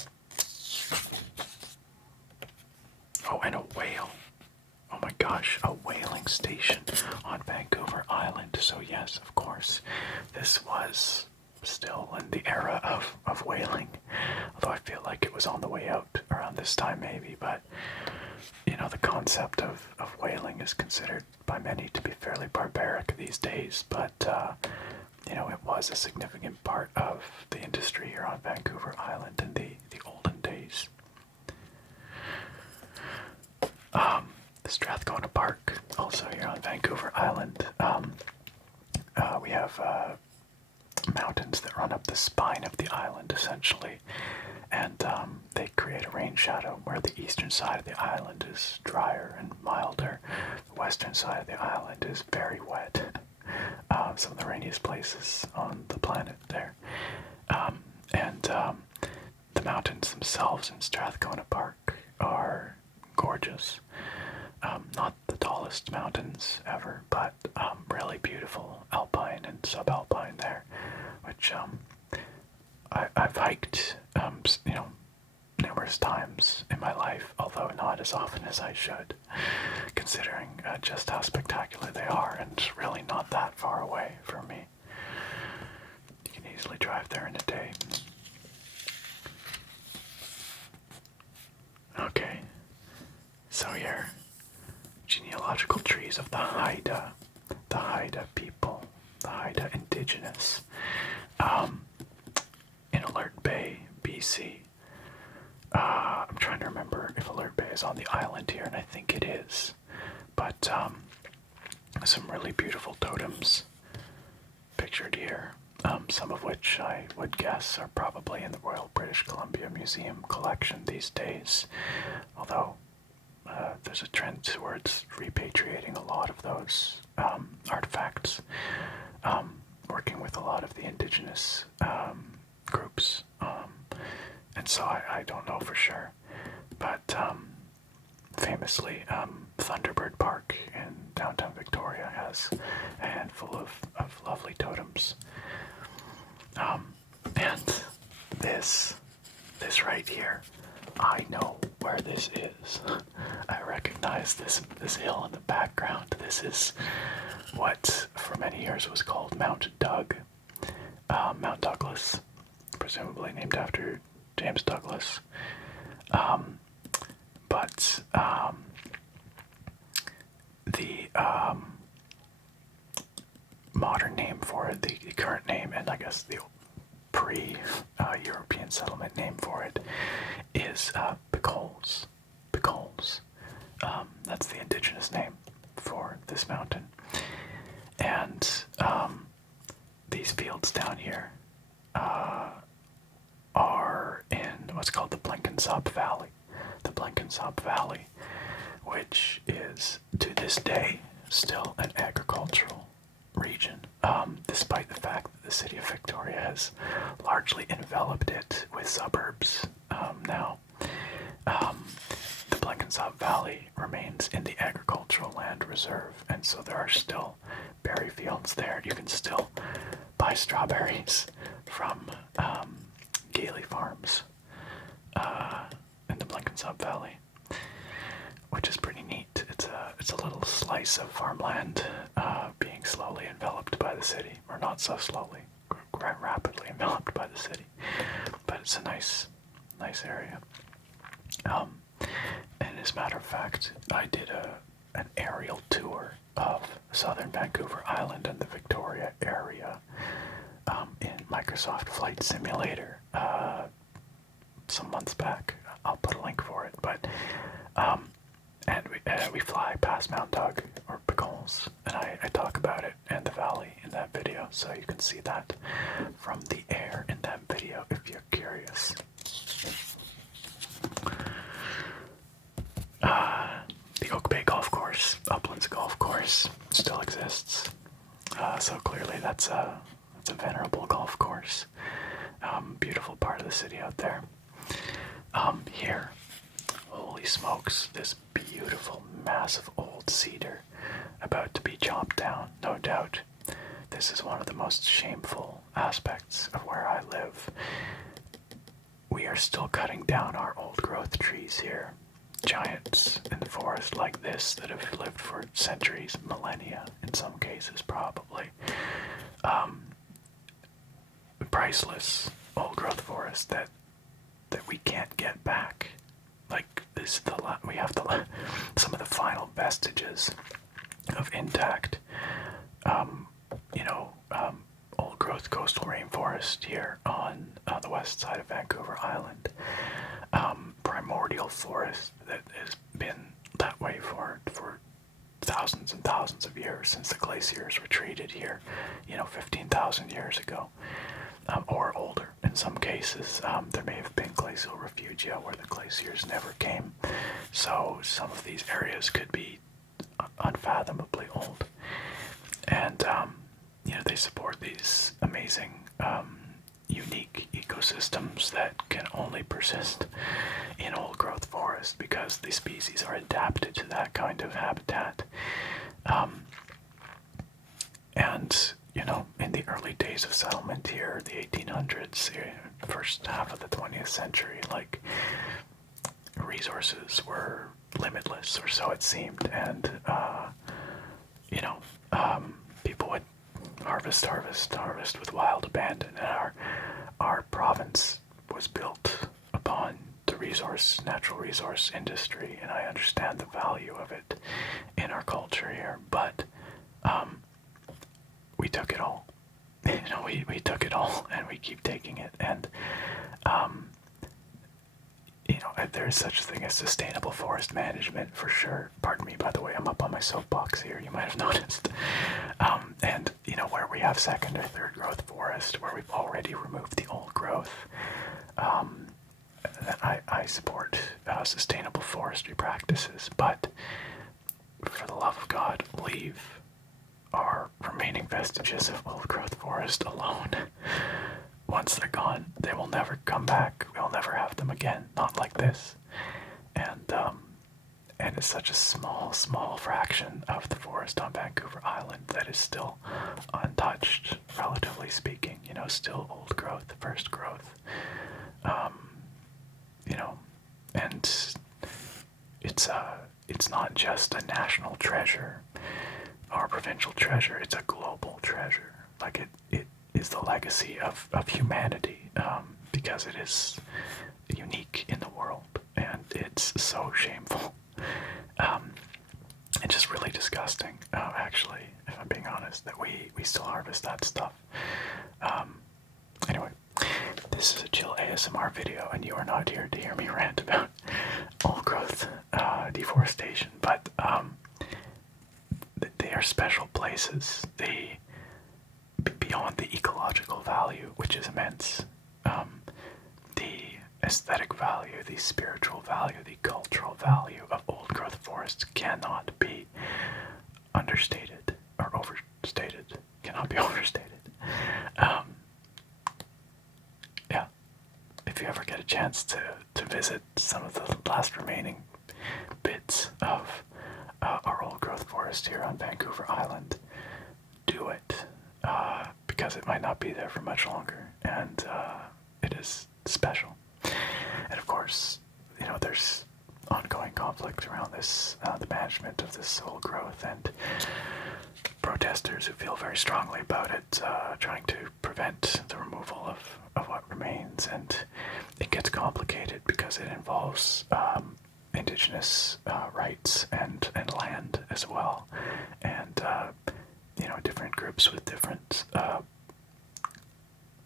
Oh, and a whale. Oh my gosh, a whaling station on Vancouver Island. So yes, of course, this was still in the era of whaling. Although I feel like it was on the way out around this time maybe, but you know, the concept of whaling is considered by many to be fairly barbaric these days, but you know, it was a significant part of the industry here on Vancouver Island in the olden days. The Strathcona Park, also here on Vancouver Island. We have mountains that run up the spine of the island, essentially, and they create a rain shadow where the eastern side of the island is drier and milder. The western side of the island is very wet. Some of the rainiest places on the planet there. And the mountains themselves in Strathcona Park are gorgeous. Not the tallest mountains ever, but really beautiful alpine and subalpine there, which I've hiked, you know, numerous times in my life, although not as often as I should, considering just how spectacular they are and really not that far away from me. You can easily drive there in a day. Okay, so here, genealogical trees of the Haida people, the Haida indigenous, in Alert Bay, BC. I'm trying to remember is on the island here, and I think it is. But some really beautiful totems pictured here, some of which I would guess are probably in the Royal British Columbia Museum collection these days, although there's a trend towards repatriating a lot of those artifacts, working with a lot of the indigenous groups, and so I don't know for sure, but famously, Thunderbird Park in downtown Victoria has a handful of lovely totems. And this right here, I know where this is. I recognize this hill in the background. This is what for many years was called Mount Douglas, presumably named after James Douglas. But the modern name for it, the current name, and I guess the pre-European settlement name for it is Picoles. Picoles. That's the indigenous name for this mountain. And these fields down here are in what's called the Blenkinsop Valley. The Blenkinsop Valley, which is to this day still an agricultural region, despite the fact that the city of Victoria has largely enveloped it with suburbs now. The Blenkinsop Valley remains in the agricultural land reserve, and so there are still berry fields there. You can still buy strawberries from Gailey Farms in the Blenkinsop Valley, which is pretty neat. It's a little slice of farmland being slowly enveloped by the city, or not so slowly, rapidly enveloped by the city. But it's a nice area. And as a matter of fact, I did an aerial tour of southern Vancouver Island and the Victoria area in Microsoft Flight Simulator some months back. I'll put a link for it, but and we fly past Mount Doug or Picoles, and I talk about it and the valley in that video, so you can see that from the air in that video if you're curious. The Oak Bay Golf Course, Uplands Golf Course, still exists. So clearly that's a venerable golf course. Beautiful part of the city out there. Here, holy smokes, this beautiful, massive old cedar about to be chopped down, no doubt. This is one of the most shameful aspects of where I live. We are still cutting down our old growth trees here. Giants in the forest like this that have lived for centuries, millennia, in some cases probably. Priceless old growth forest that we can't get back. Like this, we have some of the final vestiges of intact, old growth coastal rainforest here on the west side of Vancouver Island. Primordial forest that has been that way for thousands and thousands of years since the glaciers retreated here, 15,000 years ago. Or older in some cases. There may have been glacial refugia where the glaciers never came. So some of these areas could be unfathomably old. And, they support these amazing, unique ecosystems that can only persist in old growth forest because the species are adapted to that kind of habitat. And in the early days of settlement here, the 1800s, first half of the 20th century, resources were limitless, or so it seemed, and, people would harvest with wild abandon, and our province was built upon the natural resource industry, and I understand the value of it in our culture here, but, we took it all. We took it all, and we keep taking it. And there is such a thing as sustainable forest management for sure. Pardon me, by the way, I'm up on my soapbox here, you might have noticed. And, where we have second or third growth forest, where we've already removed the old growth, I support sustainable forestry practices, but for the love of God, leave our remaining vestiges of old growth forest alone. Once they're gone, they will never come back. We'll never have them again. Not like this. And it's such a small fraction of the forest on Vancouver Island that is still untouched, relatively speaking. Still old growth, first growth. And it's not just a national treasure or provincial treasure. It's a global treasure. Like it is the legacy of humanity, because it is unique in the world, and it's so shameful. It's just really disgusting, actually, if I'm being honest, that we still harvest that stuff. Anyway, this is a chill ASMR video, and you are not here to hear me rant about old growth deforestation, but they are special places. Beyond the ecological value, which is immense, the aesthetic value, the spiritual value, the cultural value of old growth forests cannot be understated or overstated. Cannot be overstated. Yeah, if you ever get a chance to visit some of the last remaining bits of our old growth forest here on Vancouver Island, do it, because it might not be there for much longer, and it is special. And of course, there's ongoing conflict around this, the management of this old growth, and protesters who feel very strongly about it, trying to prevent the removal of what remains. And it gets complicated because it involves indigenous rights and land as well, and different groups with different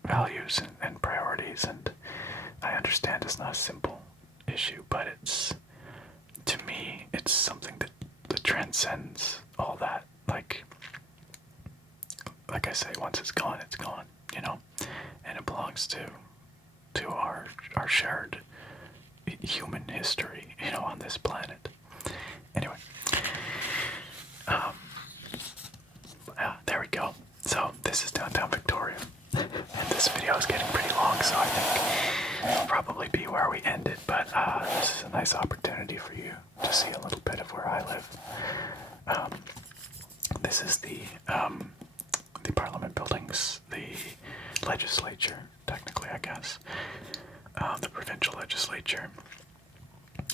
values and priorities. And I understand it's not a simple issue, but to me, it's something that transcends all that. Like I say, once it's gone, and it belongs to our shared human history, on this planet. Anyway, there we go. So this is downtown Victoria, and this video is getting pretty long, so I think it'll probably be where we end it. But this is a nice opportunity for you to see a little bit of where I live. This is the Parliament buildings, the legislature, technically, I guess, the provincial legislature.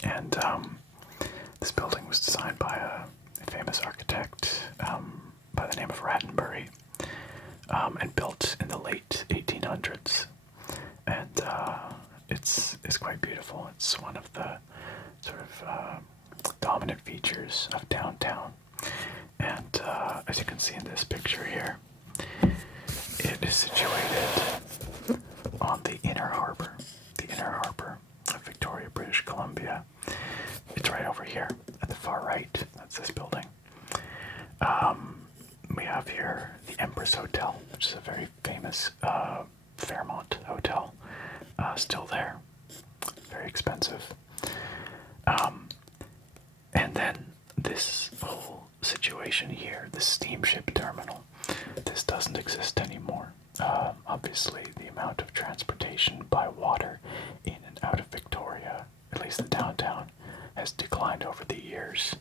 And this building was designed by a famous architect by the name of Rattenbury, and built in the late 1800s. And it's quite beautiful. It's one of the sort of dominant features of downtown. And as you can see in this picture here, it is situated on the inner harbor of Victoria, British Columbia. It's right over here at the far right. That's this building. We have here the Empress Hotel, which is a very famous Fairmont hotel, still there, very expensive. And then this whole situation here, the steamship terminal, this doesn't exist anymore. Obviously, the amount of transportation by water in and out of Victoria, at least the downtown, has declined over the years.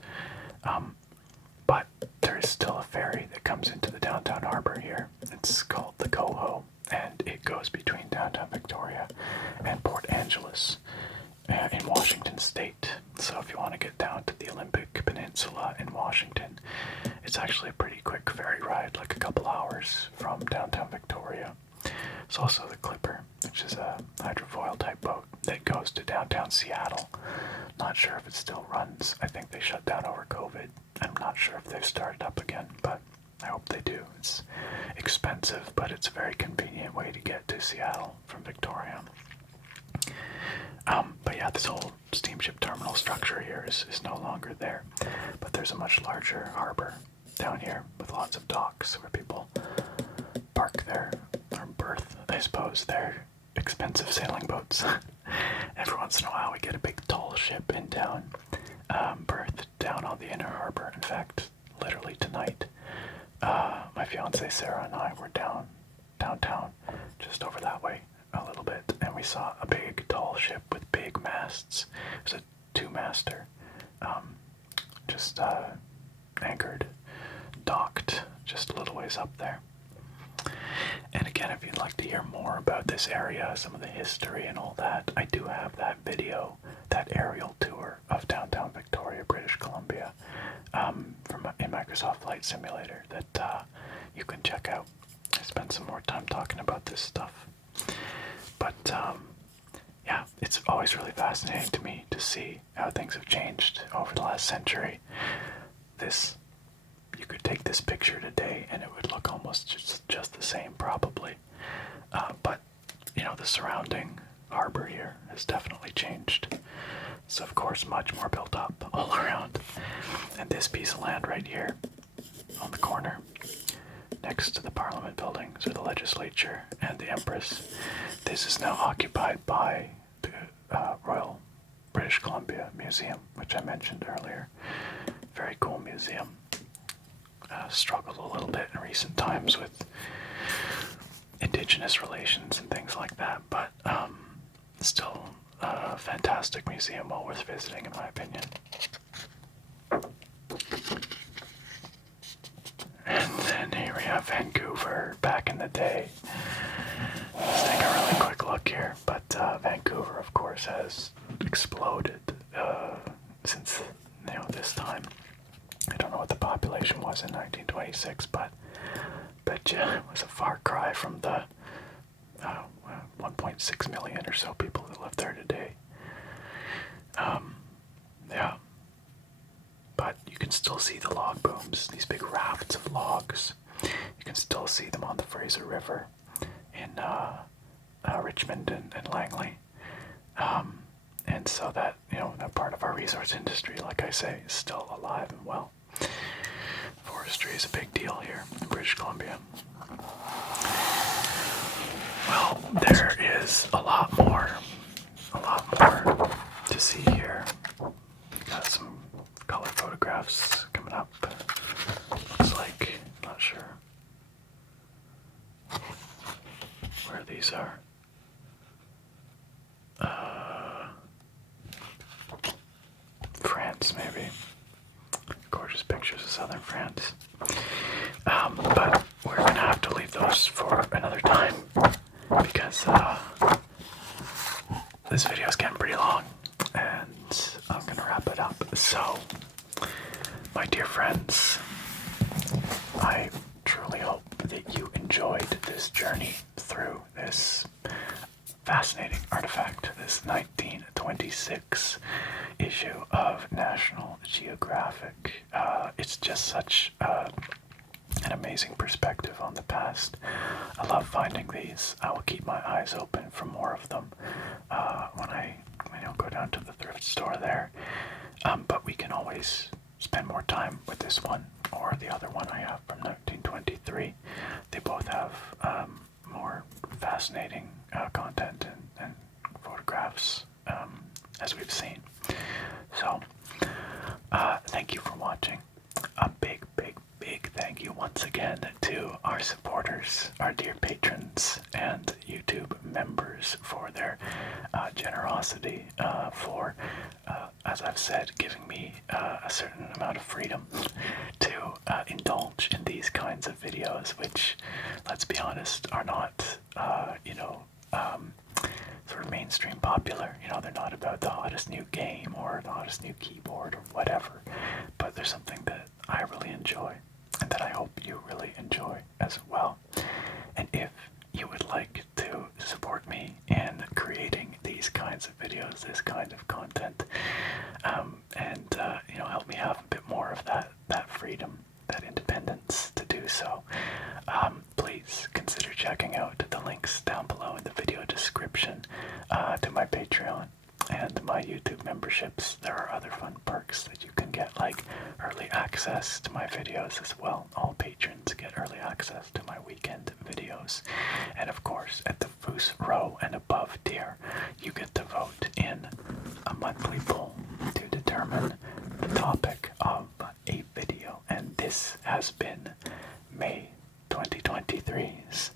But there is still a ferry that comes into the downtown harbor here. It's called the Coho, and it goes between downtown Victoria and Port Angeles in Washington State. So if you want to get down to the Olympic Peninsula in Washington, it's actually a pretty quick ferry ride, like a couple hours from downtown Victoria. There's also the Clipper, which is a hydrofoil type boat that goes to downtown Seattle. Not sure if it still runs. I think they shut down over COVID. I'm not sure if they've started up again, but I hope they do. It's expensive, but it's a very convenient way to get to Seattle from Victoria. But yeah, this whole steamship terminal structure here is no longer there. But there's a much larger harbor down here with lots of docks where people park their, or berth, I suppose, their expensive sailing boats. Every once in a while we get a big tall ship in town, berthed down on the inner harbor. In fact, literally tonight, my fiance Sarah and I were downtown, just over that way a little bit, and we saw a big tall ship with big masts. It was a two-master, just anchored, docked just a little ways up there. And again, if you'd like to hear more about this area, some of the history and all that, I do have that video, that aerial tour of downtown Victoria, British Columbia, in Microsoft Flight Simulator that you can check out. I spent some more time talking about this stuff. But yeah, it's always really fascinating to me to see how things have changed over the last century. You could take this picture today and it would look almost just the same probably. But, the surrounding harbor here has definitely changed. So of course much more built up all around. And this piece of land right here on the corner, next to the Parliament buildings or the legislature and the Empress, this is now occupied by the Royal British Columbia Museum, which I mentioned earlier. Very cool museum. Struggled a little bit in recent times with Indigenous relations and things like that, but still a fantastic museum, well worth visiting in my opinion. And then here we have Vancouver back in the day. Let's take a really quick look here, but Vancouver of course has exploded since this time. I don't know what the population was in 1926, but bet you it was a far cry from the 1.6 million or so people that live there today. Yeah. But you can still see the log booms, these big rafts of logs. You can still see them on the Fraser River in Richmond and Langley. And so that, that part of our resource industry, like I say, is still alive and well. Forestry is a big deal here in British Columbia. Well, there is a lot more to see here. Got some color photographs coming up. Looks like, not sure where these are. France, maybe. Gorgeous pictures of southern France. But we're going to have to leave those for another time because this video is getting pretty long and I'm going to wrap it up. So, my dear friends, I truly hope that you enjoyed this journey through this fascinating artifact, this 1926 issue of National Geographic. It's just such an amazing perspective on the past. I love finding these. I will keep my eyes open for more of them when I go down to the thrift store there. But we can always spend more time with this one or the other one I have from 1923. They both have more fascinating content and photographs, as we've seen. So, thank you for watching. A big, big, big thank you once again to our supporters, our dear patrons, and YouTube members for their generosity, for, as I've said, giving me a certain amount of freedom to indulge in these kinds of videos, which, let's be honest, are not, sort of mainstream popular. They're not about the hottest new game or the hottest new keyboard or whatever, but there's something that I really enjoy and that I hope you really enjoy as well. And if you would like to support me in creating these kinds of videos, this kind of content, and help me have a bit more of that freedom, that independence to do so, please consider checking out the links down below in the video description to my Patreon. memberships, there are other fun perks that you can get, like early access to my videos as well. All patrons get early access to my weekend videos. And of course, at the Foos Row and above tier, you get to vote in a monthly poll to determine the topic of a video. And this has been May 2023's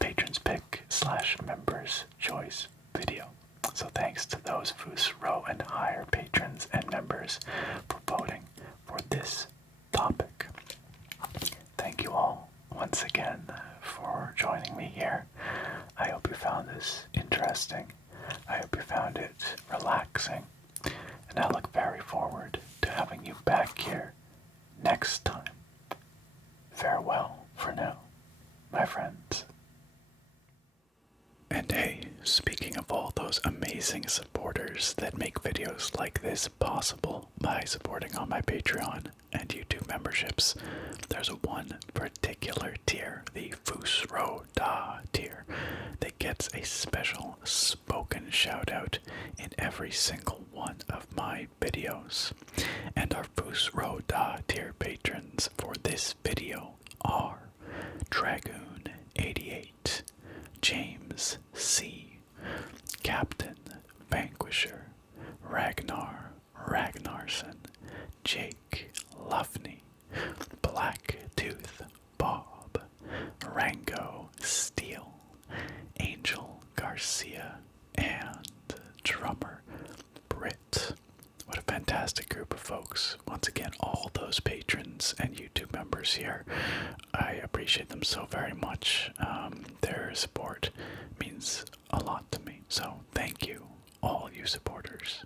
Patrons Pick / Members Choice video. So thanks to those Foos Row and higher patrons and members for voting for this topic. Thank you all once again for joining me here. I hope you found this interesting. I hope you found it relaxing. And I look very forward to having you back here next time. Farewell for now, my friends. And hey, speaking of all those amazing supporters that make videos like this possible by supporting on my Patreon and YouTube memberships, there's one particular tier, the Foos Row Da tier, that gets a special spoken shout out in every single one of my videos. And our Foos Row Da tier patrons for this video are Dragoon 88, James C., Captain Vanquisher, Ragnar Ragnarsson, Jake Luffney, Blacktooth Bob, Rango Steele, Angel Garcia, and Drummer Britt. What a fantastic group of folks. Once again, all those patrons and YouTube members here, I appreciate them so very much. Their support means a lot to me. So thank you, all you supporters.